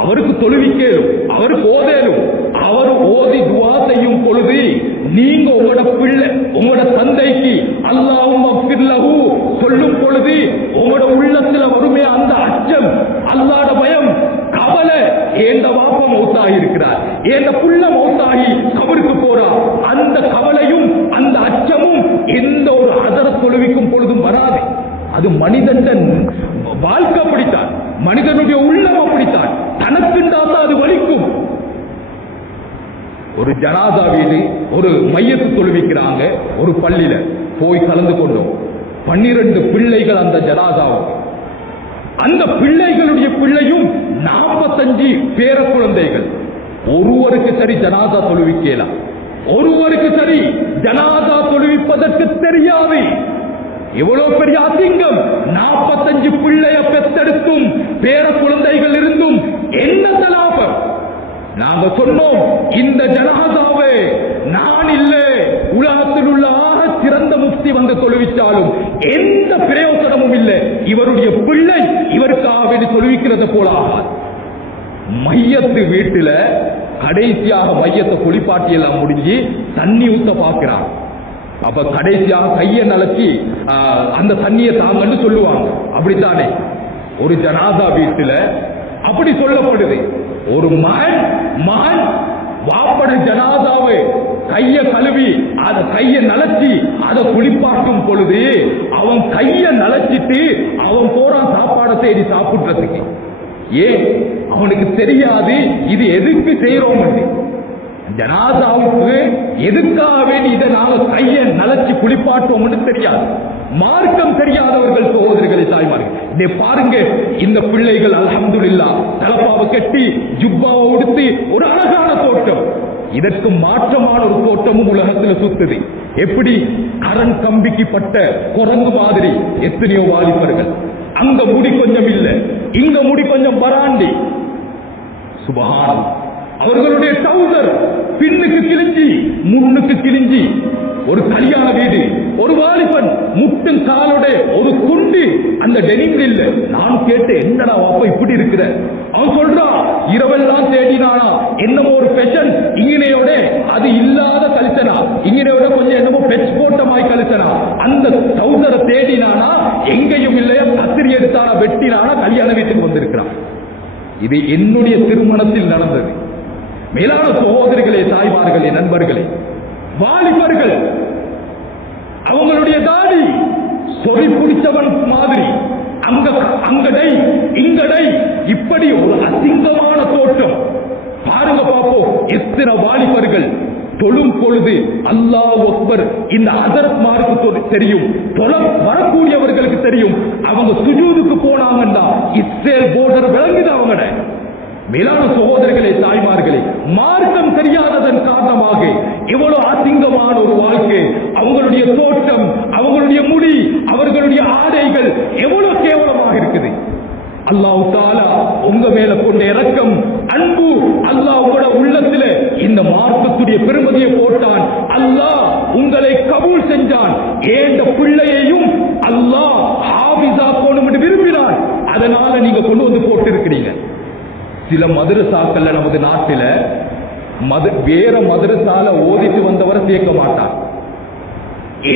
அவருக்கு தொழுவிக்கேலும், அவருக்கு ஓதேலும், அவர் ஓதி துஆ செய்யும் பொழுது நீங்க உங்களோட பிள்ளை உங்களோட தந்தைக்கு அல்லாஹும்ம ஃபிர்லஹு சொல்லும் பொழுது உங்களோட உள்ளத்துல வருமே அந்த அச்சம், அல்லாஹ்வுடைய பயம், கவலை, ஏந்த வாப்பா மௌத்தாகி இருக்கிறார், ஏந்த புள்ள மௌத்தாகி கபருக்கு போறா, அந்த கவலையும் அந்த அச்சமும் எந்த ஒரு ஹஜ்ரத் தொழுவிக்கும் பொழுதும் வராது. அது மனிதன் வாழ்க்கை அப்படித்தான், மனிதனுடைய உள்ளம் அப்படித்தான், தனக்குண்டாத அது வலிக்கும். ஒரு ஜனாதா வீடு, ஒரு மையத்து தொழுவிக்கிறாங்க, ஒரு பள்ளியில போய் கலந்து கொண்டோம். 12 பிள்ளைகள் அந்த ஜனாதாவுக்கு. அந்த பிள்ளைகளுடைய பிள்ளையும் 45 பேர குழந்தைகள். ஒருவருக்கு சரி ஜனாதா தொழுவிக்கலாம், ஒருவருக்கு சரி ஜனாதா தொழுவிப்பதற்கு தெரியாது. எவ்வளவு பெரிய அசிங்கம்! 45 பிள்ளைய பெத்தெடுத்தும் பேர குழந்தைகள் இருந்தும் என்ன லாபம்? நாங்க சொன்னோம், இந்த ஜனாதாவை நான் இல்ல உலகத்தில் உள்ள ஆக சிறந்த முஃப்தி வந்து தொழுவிச்சாலும் எந்த பிரயோசனமும் இல்லை. இவருடைய பிள்ளை இவருக்காக வேண்டி தொழுவிக்கிறது போல ஆகாது. மையத்து வீட்டுல கடைசியாக மையத்தை குளிப்பாட்டி எல்லாம் முடிஞ்சு தண்ணி ஊத்த பாக்குறான். அப்ப கடைசியாக கையை நலச்சி அந்த தண்ணியை தாங்கன்னு சொல்லுவாங்க. அப்படித்தானே ஒரு ஜனாதா வீட்டுல அப்படி சொல்லப்படுது. ஒரு மகன் வாப்பட ஜனாதாவை கைய கழுவி அத கைய நலச்சி அதை குளிப்பாட்டும் பொழுது அவன் கைய நலச்சிட்டு அவன் போறான் சாப்பாடை தேடி சாப்பிடுறதுக்கு. ஏன்? அவனுக்கு தெரியாது இது எதுக்கு செய்யறோம். ஜனாதாவுக்கு எதுக்காக இதை நாங்க கைய நலச்சி குளிப்பாட்டோம்னு தெரியாது. மார்க்கம் தெரியாதவர்கள் சகோதரிகளை தாய்மார்கள் இதை பாருங்க. இந்த பிள்ளைகள் அல்ஹம்துலில்லாஹ் தலப்பாவை கட்டி ஜுப்பாவை உடுத்தி ஒரு அழகான தோட்டம். இதற்கு மாற்றமான ஒரு தோட்டமும் உலகத்தில் சுத்துது. எப்படி? கரண் கம்பிக்கு பட்ட குரங்கு மாதிரி எத்தனையோ வாலிபர்கள். அங்க முடி கொஞ்சம் இல்லை, இங்க முடி கொஞ்சம் பராண்டி. சுபஹான். அவர்களுடைய டவுசர் பின்னுக்கு கிழிஞ்சி முன்னுக்கு கிழிஞ்சி ஒரு கல்யாண வீடு, ஒரு வாலிபன் முட்டும் காலோட ஒரு குண்டு அந்த டெனிம் இல்ல. நான் கேட்டேன், என்னடா வாப்பா இப்படி இருக்கிற? அவன் சொல்றான், இரவெல்லாம் தேடினானா என்னமோ ஒரு ஃபேஷன் இங்கனையோட அது இல்லாத கழிச்சனா, இங்கனையோட கொஞ்சம் என்னமோ பெச் போட்டமாய் கழிச்சனா, அந்த சௌதரை தேடினானா எங்கேயும் இல்லையா, கத்திரி எடுத்தானா வெட்டினானா கல்யாண வீட்டுக்கு வந்திருக்கிறான். இது என்னுடைய திருமணத்தில் நடந்தது. மேலான சகோதரிகளே, தாய்மார்களே, நண்பர்களே, வாலிபர்கள் அவங்களுடைய தாடி சொறி பிடிச்சவன் மாதிரி அங்கடை இங்கடை இப்படி ஒரு அசிங்கமான தோற்றம். பாருங்க பாப்போம், எத்தனை வாலிபர்கள் தொழும் பொழுது அல்லாஹ் அக்பர் இந்த அதர்மாருக்கு தெரியும், வரக்கூடியவர்களுக்கு தெரியும். அவங்க சுஜூதுக்கு போனாங்கன்னா இஸ்ரேல் போர்டர் விளங்குது அவங்கட. மேலான சகோதரர்களே, தாய்மார்களே, மார்க்கம் தெரியாததன் காரணமாக எவ்வளவு அசிங்கமான ஒரு வாழ்க்கை. அவங்களுடைய தோற்றம், அவங்களுடைய முடி, அவர்களுடைய ஆடைகள் எவ்வளவு கேவலமாக இருக்குது. அல்லாஹ் தஆலா உங்க மேல கொண்ட இரக்கம், அன்பு, அல்லாஹ் உங்களோட உள்ளத்துல இந்த மார்க்கத்துடைய பெருமதியை போட்டான். அல்லாஹ் உங்களை கபூல் செஞ்சான். ஏண்ட பிள்ளையையும் அல்லாஹ் ஹாஃபிஸா போனும் என்று விரும்பினான். அதனால நீங்க கொண்டு வந்து போட்டு இருக்கிறீங்க. சில மதரசாக்கள் நமது நாட்டில வேற மதரசால ஓதிட்டு வந்தவரை சேர்க்க மாட்டார்.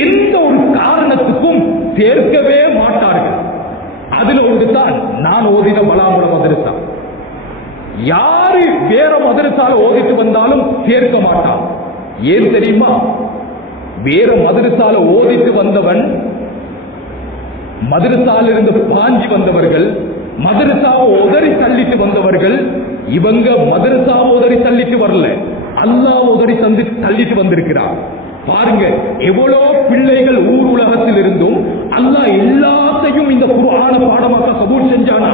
எந்த ஒரு காரணத்துக்கும் சேர்க்கவே மாட்டார்கள். அதுல ஒன்றுதான் நான் ஓதின பலாங்குள மதரசா. யாரு வேற மதரசால ஓதிட்டு வந்தாலும் சேர்க்க மாட்டான். ஏன் தெரியுமா? வேற மதரசால ஓதிட்டு வந்தவன், மதரசால இருந்து பாஞ்சி வந்தவர்கள், மதரசாவை உதறி தள்ளிட்டு வந்தவர்கள், இவங்க மதரசாவை உதறி தள்ளிட்டு வரல, அல்லாஹ் உதறி தள்ளிட்டு வந்திருக்கிறார். பாருங்க, எவ்வளவு பிள்ளைகள் ஊர் உலகத்தில் இருந்தும் அல்லாஹ் எல்லாத்தையும் இந்த குர்ஆன பாடமாக கபூல் செஞ்சானா?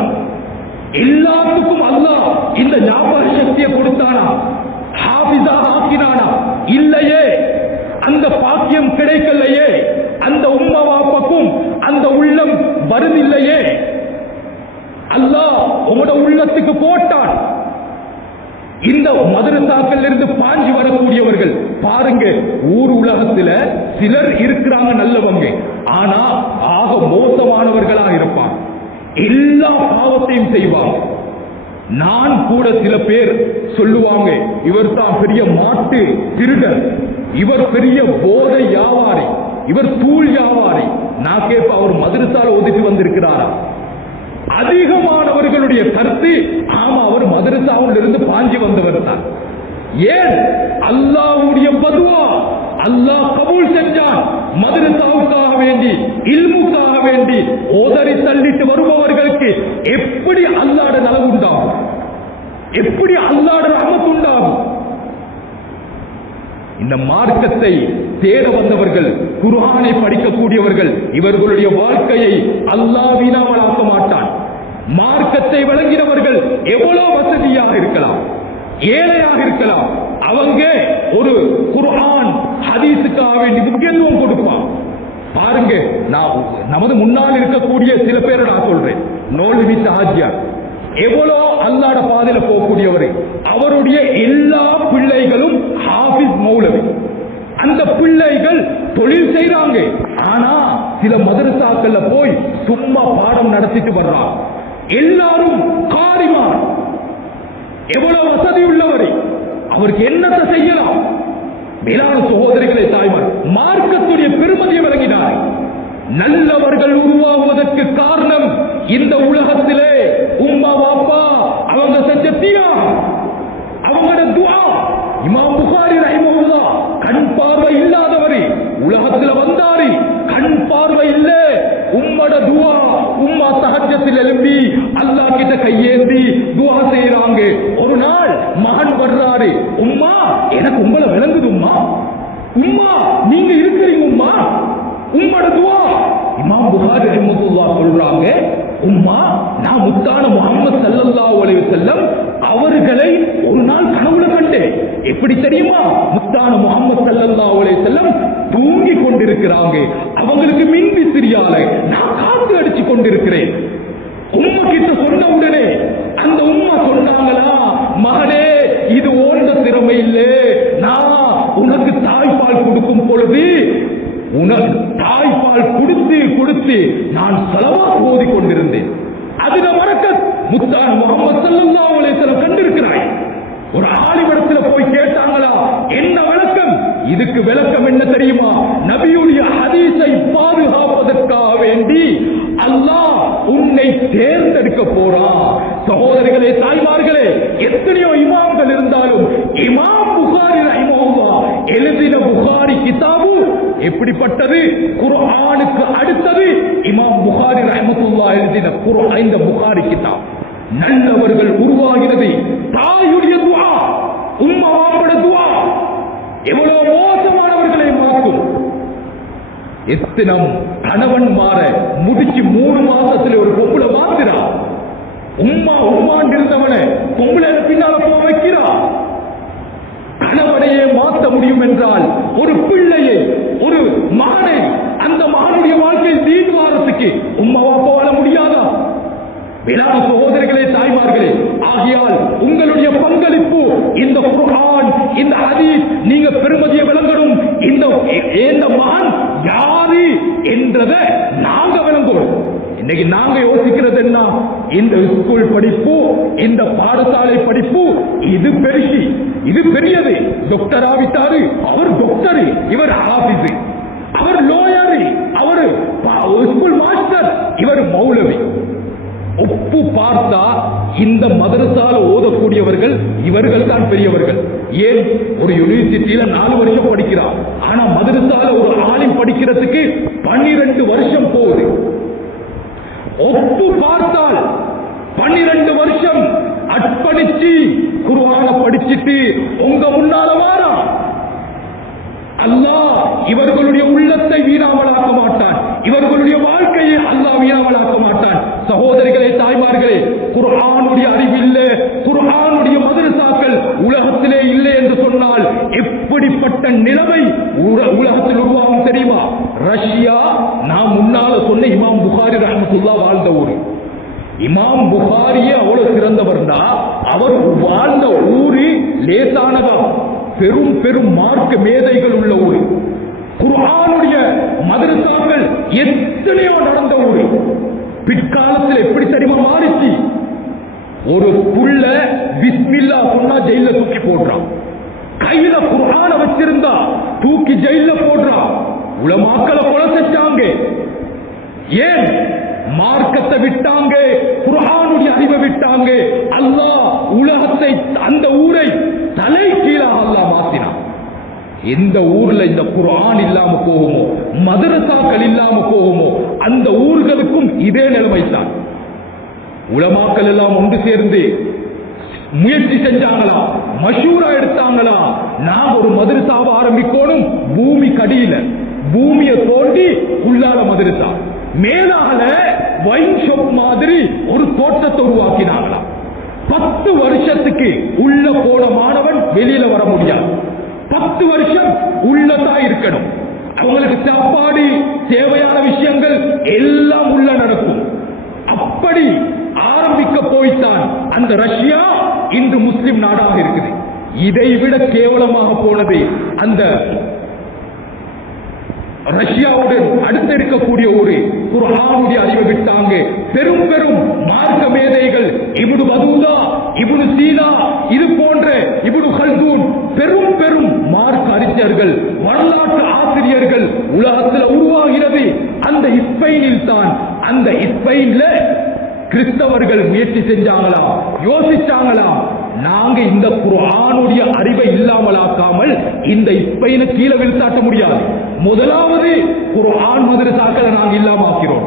எல்லாத்துக்கும் அல்லாஹ் இந்த ஞாபக சக்தியை கொடுத்தானா? ஹாஃபிஸா ஆக்கினானா? இல்லையே. அந்த பாக்கியம் கிடைக்கலையே. அந்த உம்மா வாப்பாக்கும் அந்த உள்ளம் வருதில்லையே. அல்லாஹ் உங்களோட உள்ளத்துக்கு போட்டான். இந்த மதரசாக்கள் இருந்து பாஞ்சி வரக்கூடியவர்கள் பாருங்க, ஊர் உலகத்துல சிலர் இருக்கிறாங்க நல்லவங்க, ஆனா ஆக மோசமானவர்களா இருப்பாங்க. எல்லா பாவத்தையும் செய்வாங்க. நான் கூட சில பேர் சொல்லுவாங்க, இவர் தான் பெரிய மாட்டு திருடர், இவர் பெரிய போதை வியாபாரி, இவர் தூள் வியாபாரி. நான் கேட்ப, அவர் மதரசால ஓதிட்டு வந்திருக்கிறாரா? அதிகமானவர்களுடைய கருத்து, ஆமா அவர் மதரசாவில் இருந்து பாஞ்சி வந்தவர் தான். ஏன்? அல்லாஹ்வுடைய பதுவா, அல்லாஹ் கபூல் செஞ்சான். மதரசாவுக்காக வேண்டி, இல்முக்காக வேண்டி ஓதறி தள்ளிட்டு வருபவர்களுக்கு எப்படி அல்லாஹ்வுடைய நலவு உண்டாகும்? எப்படி அல்லாஹ்வுடைய ரஹ்மத் உண்டாகும்? இந்த மார்க்கத்தை தேட வந்தவர்கள், குர்ஆனை படிக்கக்கூடியவர்கள், இவர்களுடைய வாழ்க்கையை அல்லாஹ் வீணாவலாக்க மாட்டான். மார்க்கத்தை வழங்கினவர்கள் எவ்வளவு வசதியாக இருக்கலாம், ஏழையாக இருக்கலாம், அவங்க ஒரு குர்ஆன் ஹதீஸுக்காக வேண்டி முக்கியத்துவம் கொடுப்பான். பாருங்க, நான் நமது முன்னால் இருக்கக்கூடிய சில பேரை நான் சொல்றேன். நோல்வி சாஜியா எவ்வளோ அல்லாஹ்ட பாதையில போகக்கூடியவர், அவருடைய எல்லா பிள்ளைகளும் ஹாஃபிஸ் மௌலவி. அந்த பிள்ளைகள் தொழில் செய்றாங்க, ஆனா சில மதரசாக்கள்ல போய் சும்மா பாடம் நடத்திட்டு வர்றாங்க. எல்லாரும் காரிமார், எவ்வளவு வசதி உள்ளவர், அவருக்கு என்னத்தை செய்யலாம்? மேலான சகோதரிகளை, தாய்மார், மார்க்கத்துடைய பெருமதியை விளங்கினார். நல்லவர்கள் உருவாகுவதற்கு காரணம் இந்த உலகத்திலே உம்மா வாப்பா அவங்க செஞ்ச தியாகம், அவங்களோட துஆ. இமாம் புகாரி ரஹிமஹுல்லாஹ் கண் பார்வை இல்லாதவர், உலகத்தில் வந்தாரு, கண் பார்வை இல்ல, உம்மோட துஆ, உம்மா தஹஜ்ஜத்தில் எழுப்பி அல்லாஹ் கிட்ட கையேந்தி துஆ செய்றாங்க. ஒரு நாள் மகன் வர்றாரு, உம்மா எனக்கு உங்களை விளங்குது உம்மா, உம்மா நீங்க இருக்கிறீங்க உம்மா, உம்மோட துஆ. இமாம் புகாரி ரஹிமஹுல்லாஹ் சொல்றாங்க, உம்மா நான் முத்தான முஹம்மது ஸல்லல்லாஹு அலைஹி வஸல்லம் அவர்களை ஒரு நாள் கனவுல கண்டேன். எப்படி தெரியுமா? முத்தான முஹம்மது ஸல்லல்லாஹு அலைஹி வஸல்லம் தூங்கி கொண்டிருக்கிறாங்க, அவங்களுக்கு மின்வி தெரியால நான் காத்து அடிச்சு கொண்டிருக்கிறேன். உம்மா கிட்ட சொன்ன உடனே அந்த உம்மா சொன்னாங்களா, மகனே இது ஓண்ட திறமை பெருமை இல்லை. நான் உனக்கு தாய்ப்பால் கொடுக்கும் பொழுது உனக்கு தாய்ப்பால் கொடுத்து நான் ஸலவாத் ஓதிக் கொண்டிருந்தேன். அதுல வரக்கத் முத்தான் முஹம்மது ஸல்லல்லாஹு அலைஹி வஸல்லம் கண்டிருக்கிறாய். ஒரு ஆலிமிடத்துல போய் கேட்டாங்களா, என்ன விளக்கம்? இதுக்கு விளக்கம் என்ன தெரியுமா? நபியுடைய ஹதீஸை பாதுகாப்பதற்காக வேண்டி அல்லாஹ் உன்னை தேர்ந்தெடுக்க போறான். சகோதரிகளே, தாய்மார்களே, எத்தனையோ இமாம்கள் இருந்தாலும் இமாம் புகாரி ரஹிமஹுல்லாஹ் எழுதின புகாரி கிதாபு எப்படிப்பட்டது? குர்ஆனுக்கு அடுத்தது இமாம் புகாரி ரஹிமஹுல்லாஹ் எழுதின இந்த புகாரி கிதாப். நல்லவர்கள் உருவாகிறது தாயுடைய துஆ, உம்மவாவுடைய துஆ எவ்வளவு மோசமானவர்களை மாற்றும். எத்தனை கணவன் மாற முடிச்சு 3 மாசத்துல ஒரு பொம்பளை மாத்துறா. உம்மாண்டு இருந்தவனை பொம்பளை பின்னால போக வைக்கிறா. கணவனையே மாற்ற முடியும் என்றால் ஒரு பிள்ளையை, ஒரு மகனை, அந்த மகனுடைய வாழ்க்கையில் தீன் வாரத்துக்கு உம்மாவா வாழ முடியாதா? வேளாண் சகோதரிகளே, தாய்மார்களே, ஆகையால் உங்களுடைய பங்களிப்பு இந்த குர்ஆன், இந்த ஹதீஸ் நீங்க பெருமதியை விளங்கணும். இந்த மகன் யாரு என்றதை நாங்க விளங்கணும். இன்னைக்கு நாங்க யோசிக்கிறது என்ன? இந்த ஸ்கூல் படிப்பு, இந்த பாடசாலை படிப்பு இது பெருசி, இது பெரியது. டாக்டர் ஆவிட்டாரு, அவர் டாக்டர், இவர் ஆபீஸ், அவர் லோயர், அவர் ஸ்கூல் மாஸ்டர், இவர் மௌலவி. ஒப்பு பார்த்தா இந்த மதரசால ஓதக்கூடியவர்கள் இவர்கள் தான் பெரியவர்கள். ஏன்? ஒரு யூனிவர்சிட்டியில 4 வருஷம் படிக்கிறார். ஆனா மதரசால ஒரு ஆலிம் படிக்கிறதுக்கு 12 வருஷம் போகுது. ஒப்பு பார்த்தால் 12 வருஷம் அர்ப்பணிச்சு குர்ஆன படிச்சிட்டு உங்க முன்னால வாரா. அல்லாஹ் இவர்களுடைய உள்ளத்தை வீணாமலாக்க மாட்டான், இவர்களுடைய வாழ்க்கையை அல்லாஹ் வீணாமலாக்க மாட்டான். சகோதரிகளே, தாய்மார்களே, குர்ஆனுடைய அறிவு இல்லை, குர்ஆனுடைய மதரசாக்கள் உலகத்திலே இல்லை என்று சொன்னால் எப்படிப்பட்ட நிலைமை உலகத்தில் உருவாகும் தெரியுமா? ரஷ்யா, நான் முன்னால சொன்ன இமாம் புகாரி ரஹ்மத்துல்லாஹ் வாழ்ந்த ஊர். இமாம் புகாரியே அவ்வளவு சிறந்தவர்னா அவர் வாழ்ந்த ஊரு லேசானதா? பெரும் பெரும் மார்க்க மேதைகள் உள்ள ஊர். குர்ஆனுடைய மதரசாக்கள் எத்தனையோ நடந்த ஊர். பிற்காலத்தில் எப்படி தெரியுமா மாறிச்சு? ஒரு புள்ள பிஸ்மில்லா சொன்னா ஜெயில தூக்கி போடுறான், கையில குர்ஆன வச்சிருந்தா தூக்கி ஜெயில போடுறான். உலமாக்களை கொலை செஞ்சாங்க. ஏன்? மார்க்கத்தை விட்டாங்க, குர்ஆனுடைய அறிவை விட்டாங்க. அல்லாஹ் உலகத்தை, அந்த ஊரை தலை கீழாக அல்லாஹ் மாத்தினான். எந்த ஊர்ல இந்த குர்ஆன் இல்லாம போகுமோ, மதரசாக்கள் இல்லாம போகுமோ, அந்த ஊர்களுக்கும் இதே நிலைமை தான். உலமாக்கள் எல்லாம் ஒன்று சேர்ந்து முயற்சி செஞ்சாங்களா, மஷூரா எடுத்தாங்களா, நான் ஒரு மதரசாவை ஆரம்பிக்கணும். பூமி கடியில பூமியை தோண்டி உள்ளால மதரசா, மேலால வைன் ஷாப் மாதிரி ஒரு தோட்டத்தை உருவாக்கினாங்களா. 10 வருஷத்துக்கு உள்ள போன மாணவன் வெளியில வர முடியாது. 10 வருஷம் உள்ளதான் இருக்கணும். அவங்களுக்கு சாப்பாடு, தேவையான விஷயங்கள் எல்லாம் உள்ள நடக்கும். அப்படி ஆரம்பிக்க போய்த்தான் அந்த ரஷ்யா இன்று முஸ்லிம் நாடாக இருக்குது. இதை விட கேவலமாக போனது அந்த ரஷ்யாவுடன் அடுத்து இருக்கக்கூடிய ஒரு குர்ஆனுடைய அறிவை விட்டாங்க. பெரும் பெரும் மார்க்க மேதைகள் இப்னு பதூதா, இப்னு சீனா, இது போன்ற இப்னு கல்தூன், பெரும் பெரும் மார்க்க அறிஞர்கள், வரலாற்று ஆசிரியர்கள் உலகத்தில் உருவாகிறது அந்த ஸ்பெயினில் தான். அந்த ஸ்பெயின்ல கிறிஸ்தவர்கள் முயற்சி செஞ்சாங்களா, யோசிச்சாங்களா, நாங்க இந்த குர்ஆனுடைய அறிவை இல்லாமலாக்காமல் இந்த ஸ்பெயினை கீழே வீழ்த்தாட்ட முடியாது. முதலாவது குர்ஆன் மதரசாக்களை நாங்க இல்லாமக்கிறோம்.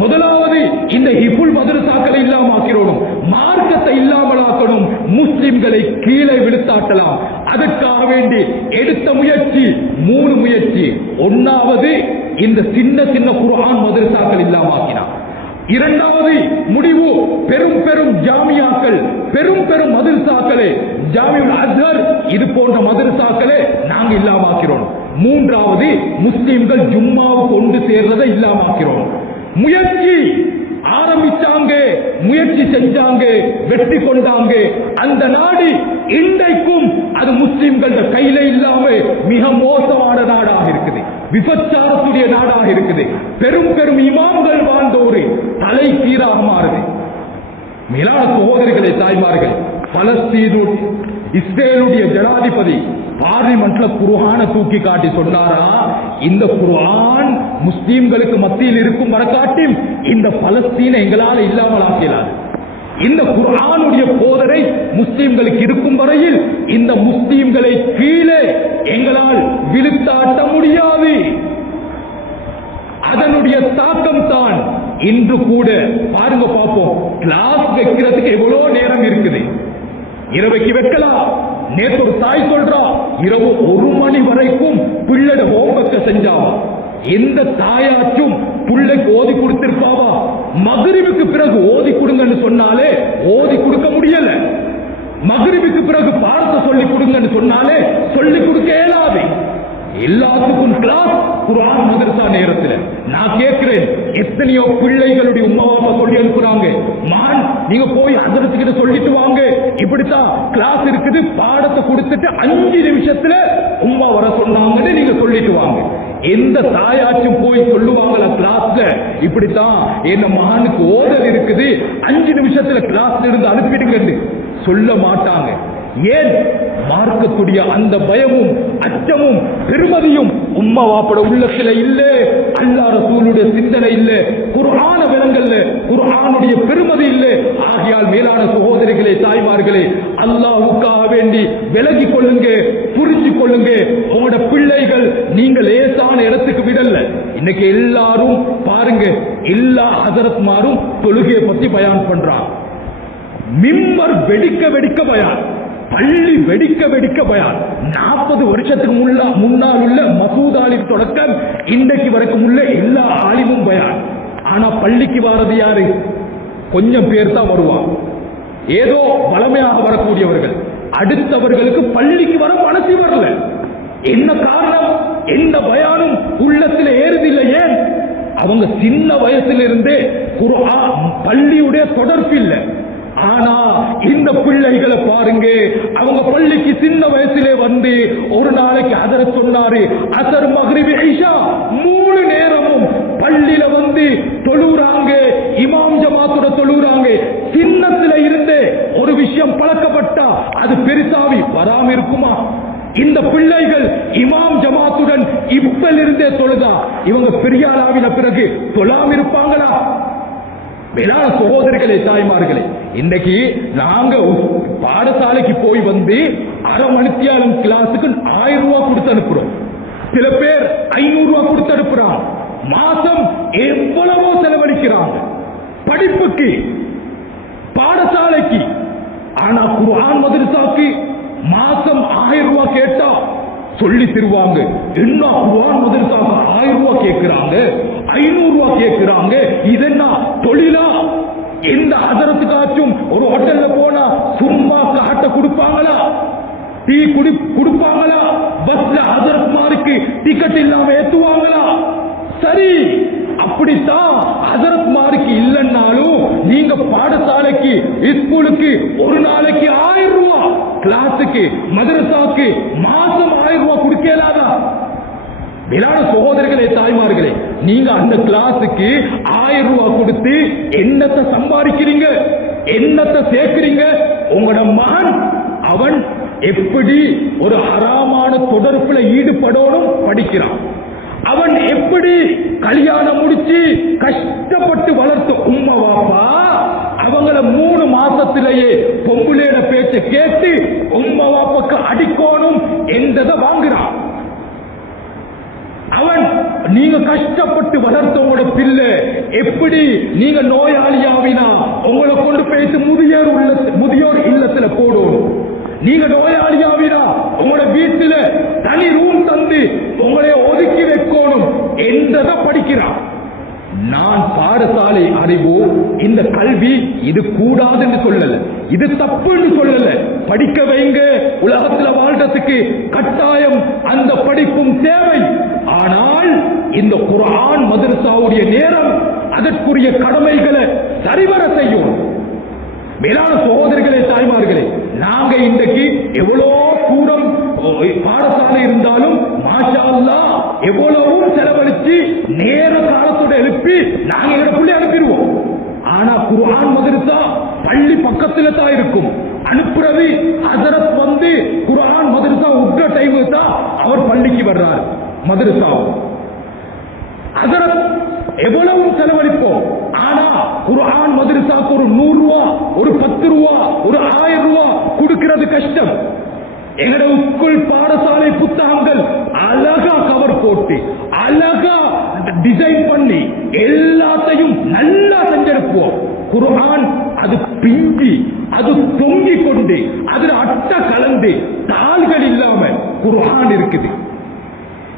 முதலாவது இந்த ஹிஃபுல் மதரசாக்களை இல்லாமக்கிறோம். மார்க்கத்தை இல்லாமலாக்கணும், முஸ்லிம்களை கீழே விழுத்தாட்டலாம். அதற்காக வேண்டி எடுத்த முயற்சி 3 முயற்சி. ஒன்னாவது இந்த சின்ன சின்ன குர்ஆன் மதரசாக்கள் இல்லாமக்கினார். இரண்டாவது முடிவு பெரும் பெரும் ஜாமியாக்கள், பெரும் பெரும் மதரசாக்களே, ஜாமியுல் அஸ்ஹர் இது போன்ற மதரசாக்களே நாங்க இல்லாமக்கிறோம். மூன்றாவது முஸ்லிம்கள் ஜும்மாவுக்கு கொண்டு சேர்றதை இல்லாமக்கிறோம். முயற்சி ஆரம்பிச்சாங்க, முயற்சி செஞ்சாங்க, வெற்றி கொண்டாங்க. அந்த நாடு இன்றைக்கும் அது முஸ்லிம்கள் கையில இல்லாம மிக மோசமான நாடாக இருக்குது, விபச்சாரத்துடைய நாடாக இருக்குது. பெரும் பெரும் இமாம்கள் வாழ்ந்த ஒரு தலை கீராக மாறுது. மேலான சகோதரிகளே, தாய்மார்கள், பலஸ்தீன் இஸ்ரேலுடைய ஜனாதிபதி பார்லிமெண்ட்ல குர்ஆனை தூக்கி காட்டி சொன்னாரா, இந்த குர்ஆன் முஸ்லிம்களுக்கு மத்தியில் இருக்கும் வரக்காட்டி இந்த பலஸ்தீனை எங்களால் இல்லாமல் ஆக்கலாது. இந்த குர்ஆனுடைய போதனை முஸ்லிம்களுக்கு இருக்கும் வரையில் இந்த முஸ்லிம்களை கீழே எங்களால் விழுத்தாட்ட முடியாது. அதனுடைய தாக்கம் தான் இன்று கூட பாருங்க பார்ப்போம். கிளாஸ் வைக்கிறதுக்கு எவ்வளவு நேரம் இருக்குது, இரவைக்கு வைக்கலாம். நேற்று ஒரு தாய் சொல்றா, இரவு 1 மணி வரைக்கும் பிள்ளை ஹோம்வொர்க்க செஞ்சாவா. எந்த தாயாச்சும் பிள்ளைக்கு ஓதி கொடுத்திருப்பாவா? மகரிபுக்கு பிறகு ஓதி கொடுங்கன்னு சொன்னாலே ஓதி கொடுக்க முடியல. மகரிபுக்கு பிறகு பாடத்தை சொல்லி கொடுங்கன்னு சொன்னாலே சொல்லி கொடுக்க இயலாது. எல்லாத்துக்கும் கிளாஸ் குர்ஆன் மதரசா நேரத்தில். நான் கேட்கிறேன், எத்தனையோ பிள்ளைகளுடைய உம்மாவா சொல்லி அனுப்புறாங்க, மான் நீங்க போய் ஹஜ்ரத்துக்கிட்ட சொல்லிட்டு வாங்க, இப்படித்தான் கிளாஸ் இருக்குது, பாடத்தை கொடுத்துட்டு 5 நிமிஷத்துல உம்மா வர சொன்னாங்கன்னு நீங்க சொல்லிட்டு வாங்க. எந்த தாயாச்சும் போய் சொல்லுவாங்களா கிளாஸ்ல, இப்படித்தான் என்ன மகனுக்கு ஓதல் இருக்குது, 5 நிமிஷத்துல கிளாஸ்ல இருந்து அனுப்பிடுங்க சொல்ல மாட்டாங்க. ஏன்? மார்க்கத்துடைய அந்த பயமும் அச்சமும் பெருமதியும் உம்மா வாப்பட உள்ளத்துல இல்ல, அல்லாஹ் ரசூலுடைய சிந்தனை இல்ல, குர்ஆன விளங்கல்ல, குர்ஆனுடைய பெருமதி இல்ல. ஆகையால் மேலான சகோதரிகளே, தாய்மார்களே, அல்லாஹ்வுக்காக வேண்டி விலகிக் கொள்ளுங்க, புரிஞ்சு கொள்ளுங்க. உங்களோட பிள்ளைகள் நீங்கள் லேசான இடத்துக்கு விடல. இன்னைக்கு எல்லாரும் பாருங்க, எல்லா ஹஜரத்மாரும் தொழுகையை பத்தி பயான் பண்றாங்க. மிம்பர் வெடிக்க வெடிக்க பயான், பள்ளி வெடிக்க வெடிக்க பயான். 40 வருஷத்துக்கு முன்னால் உள்ள மசூதாலின் தொடக்கம் இன்றைக்கு வரைக்கும் உள்ள எல்லா ஆலிமும் பயான். ஆனா பள்ளிக்கு வாரது யாரு? கொஞ்சம் பேர் தான் வருவான், ஏதோ வளமையாக வரக்கூடியவர்கள். அடுத்தவர்களுக்கு பள்ளிக்கு வர மனசு வரல. என்ன காரணம்? எந்த பயானும் உள்ளத்தில் ஏறுதில்லை. ஏன்? அவங்க சின்ன வயசிலிருந்தே குர்ஆன் பள்ளியுடைய தொடர்பு இல்லை. ஆனா இந்த பிள்ளைகளை பாருங்க, அவங்க பள்ளிக்கு சின்ன வயசிலே வந்து ஒரு நாளைக்கு ஹஜ்ரத் சொன்னாரு, அசர் மக்ரிப் இஷா 3 நேரமும் பள்ளியில வந்து தொழுறாங்க, இமாம் ஜமாத்தோட தொழுறாங்க. சின்னத்துல இருந்து ஒரு விஷயம் பழக்கப்பட்டா அது பெருசாவி வராம இருக்குமா? இந்த பிள்ளைகள் இமாம் ஜமாத்துடன் இப்பலிருந்தே தொழுதா இவங்க பெரியாராவின பிறகு தொழாம இருப்பாங்களா? மேலான சகோதரிகளே, தாய்மார்களே, இன்னைக்கு நாங்க பாடசாலைக்கு போய் வந்து அரை மணித்தியாலும் கிளாஸுக்கு 1000 ரூபாய் கொடுத்து அனுப்புறோம். சில பேர் 500 ரூபாய் கொடுத்து அனுப்புறாங்க. மாசம் எவ்வளவோ செலவழிக்கிறாங்க படிப்புக்கு, பாடசாலைக்கு. ஆனா குர்ஆன் மதரசாக்கு மாசம் 1000 ரூபாய் கேட்டா சொல்லி தருவாங்க. என்ன குர்ஆன் மதரசாக்கு 1000 ரூபாய் கேட்கிறாங்க, 500 ரூபாய் கேட்கிறாங்க, இதென்ன தொழிலா? எந்த ஹஜரத்துக்காச்சும் ஒரு ஹோட்டல்ல போனா சும்மா காட்ட கொடுப்பாங்களா? டீ குடிப்பாங்களா? பஸ்ல ஹஜரத்மாருக்கு டிக்கெட் இல்லாம ஏத்துவாங்களா? சரி, அப்படித்தான் ஹஜரத்மாருக்கு இல்லைன்னாலும் நீங்க பாடசாலைக்கு ஸ்கூலுக்கு ஒரு நாளைக்கு 1000 ரூபாய், கிளாஸுக்கு மதரசாக்கு மாசம் 1000 ரூபாய் கொடுக்கலாதா? மேலான சகோதரர்களே, தாய்மார்களே, நீங்க அந்த கிளாஸுக்கு 1000 ரூபாய் கொடுத்து என்னத்தை சம்பாதிக்கிறீங்க, என்னத்தை சேர்க்கிறீங்க? உங்களோட மகன் அவன் எப்படி ஒரு ஹராமான தொடர்புல ஈடுபடணும் படிக்கிறான். அவன் எப்படி கல்யாணம் முடிச்சு கஷ்டப்பட்டு வளர்த்து உம்மா வாப்பா அவங்கள 3 மாசத்திலேயே பொம்புலேட பேச்ச கேட்டு உம்மா வாப்பாக்கு அடிக்கணும் என்றதை வாங்குறான். அவன் நீங்க கஷ்டப்பட்டு வளர்த்தவங்களோட பிள்ளை எப்படி நீங்க நோயாளியாவினா உங்களை கொண்டு போயிட்டு முதியோர் இல்லத்துல போடும். நீங்க நோயாளியாவினா உங்களோட வீட்டுல தனி ரூம் தந்து உங்களை ஒதுக்கி வைக்கணும் என்றதை படிக்கிறான். நான் பாடசாலை அறிவு இந்த கல்வி இது கூடாதுன்னு சொல்லல, இது தப்புன்னு சொல்லல. படிக்க வைங்க, உலகத்தில் வாழ்றதுக்கு கட்டாயம் அந்த படிப்பும் தேவை. ஆனால் இந்த குர்ஆன் மதரசாவுடைய நேரம் அதற்குரிய கடமைகளை சரிவர செய்யும். மேலான சகோதரிகளே, தாய்மார்களே, நாங்க இன்றைக்கு எவ்வளோ தூரம் பாடசாலை இருந்தாலும் மாஷா அல்லாஹ் எவ்வளவும் செலவழிச்சு நேர காலத்தோட எழுப்பி நாங்க எங்க புள்ளி அனுப்பிடுவோம். ஆனா குர்ஆன் மதரசா பள்ளி பக்கத்துல தான் இருக்கும். அனுப்புறது ஹஜரத் வந்து குர்ஆன் மதரசா விட்ட டைமுக்கு தான் அவர் பள்ளிக்கு வர்றார். மதரசா ஹஜரத் எவ்வளவு செலவழிப்போம். ஆனா குர்ஆன் மதரசாக்கு ஒரு 100 ரூபா, ஒரு 10 ரூபா, ஒரு 1000 ரூபா கொடுக்கிறது கஷ்டம். எங்கட ஸ்கூல் பாடசாலை புத்தகங்கள் அழகா கவர் போட்டு அழகா டிசைன் பண்ணி எல்லாத்தையும் நல்லா செஞ்செடுப்போம். குர்ஆன் அது பிஞ்சி அது தொங்கிக் கொண்டு அதுல அட்டை கலந்து தாள்கள் இல்லாம குர்ஆன் இருக்குது.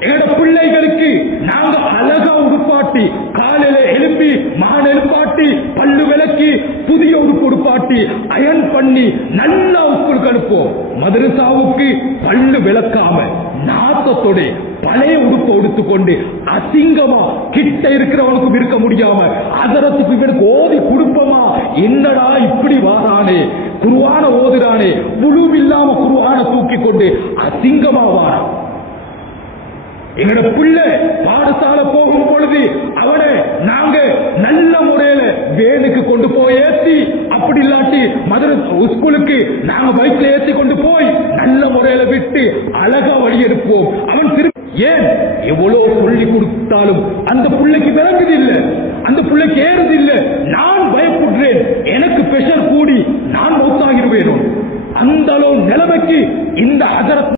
எங்கட பிள்ளைகளுக்கு நாங்க அழகா உடுப்பாட்டி காலையில எழுப்பி மான் எழுப்பாட்டி பல்லு விளக்கி புதிய உடுப்பு உடுப்பாட்டி அயன் பண்ணி நல்லா ஸ்கூலுக்கு அனுப்போம். மதரசாவுக்கு பல்லு விளக்காம நாத்தத்தோட பழைய உடுப்பை உடுத்துக்கொண்டு அசிங்கமா கிட்ட இருக்கிறவனுக்கும் இருக்க முடியாம அதரத்துக்கு இவனுக்கு ஓதி குடுப்பமா என்னடா இப்படி வாரானே, குர்ஆன ஓதுறானே, புழு இல்லாம குர்ஆன தூக்கி கொண்டு அசிங்கமா வாரான். எங்கட பிள்ளை பாடசாலை போகும் பொழுது அவனை நாங்க நல்ல முறையில வேனுக்கு கொண்டு போய் ஏற்றி, அப்படி இல்லாட்டி ஸ்கூலுக்கு நாங்க பைக்ல ஏற்றி கொண்டு போய் நல்ல முறையில விட்டு அழகா வழி எடுப்போம். அவன் திருப்பி ஏன் எவ்வளவு சொல்லி கொடுத்தாலும் அந்த பிள்ளைக்கு விளங்குது இல்ல, அந்த பிள்ளைக்கு ஏறுது இல்ல. நான் பயப்படுறேன், எனக்கு பிரஷர் கூடி நான் மௌத்தாகிடுவேன். அந்த அளவு நிலைமைக்கு இந்த ஹஜரத்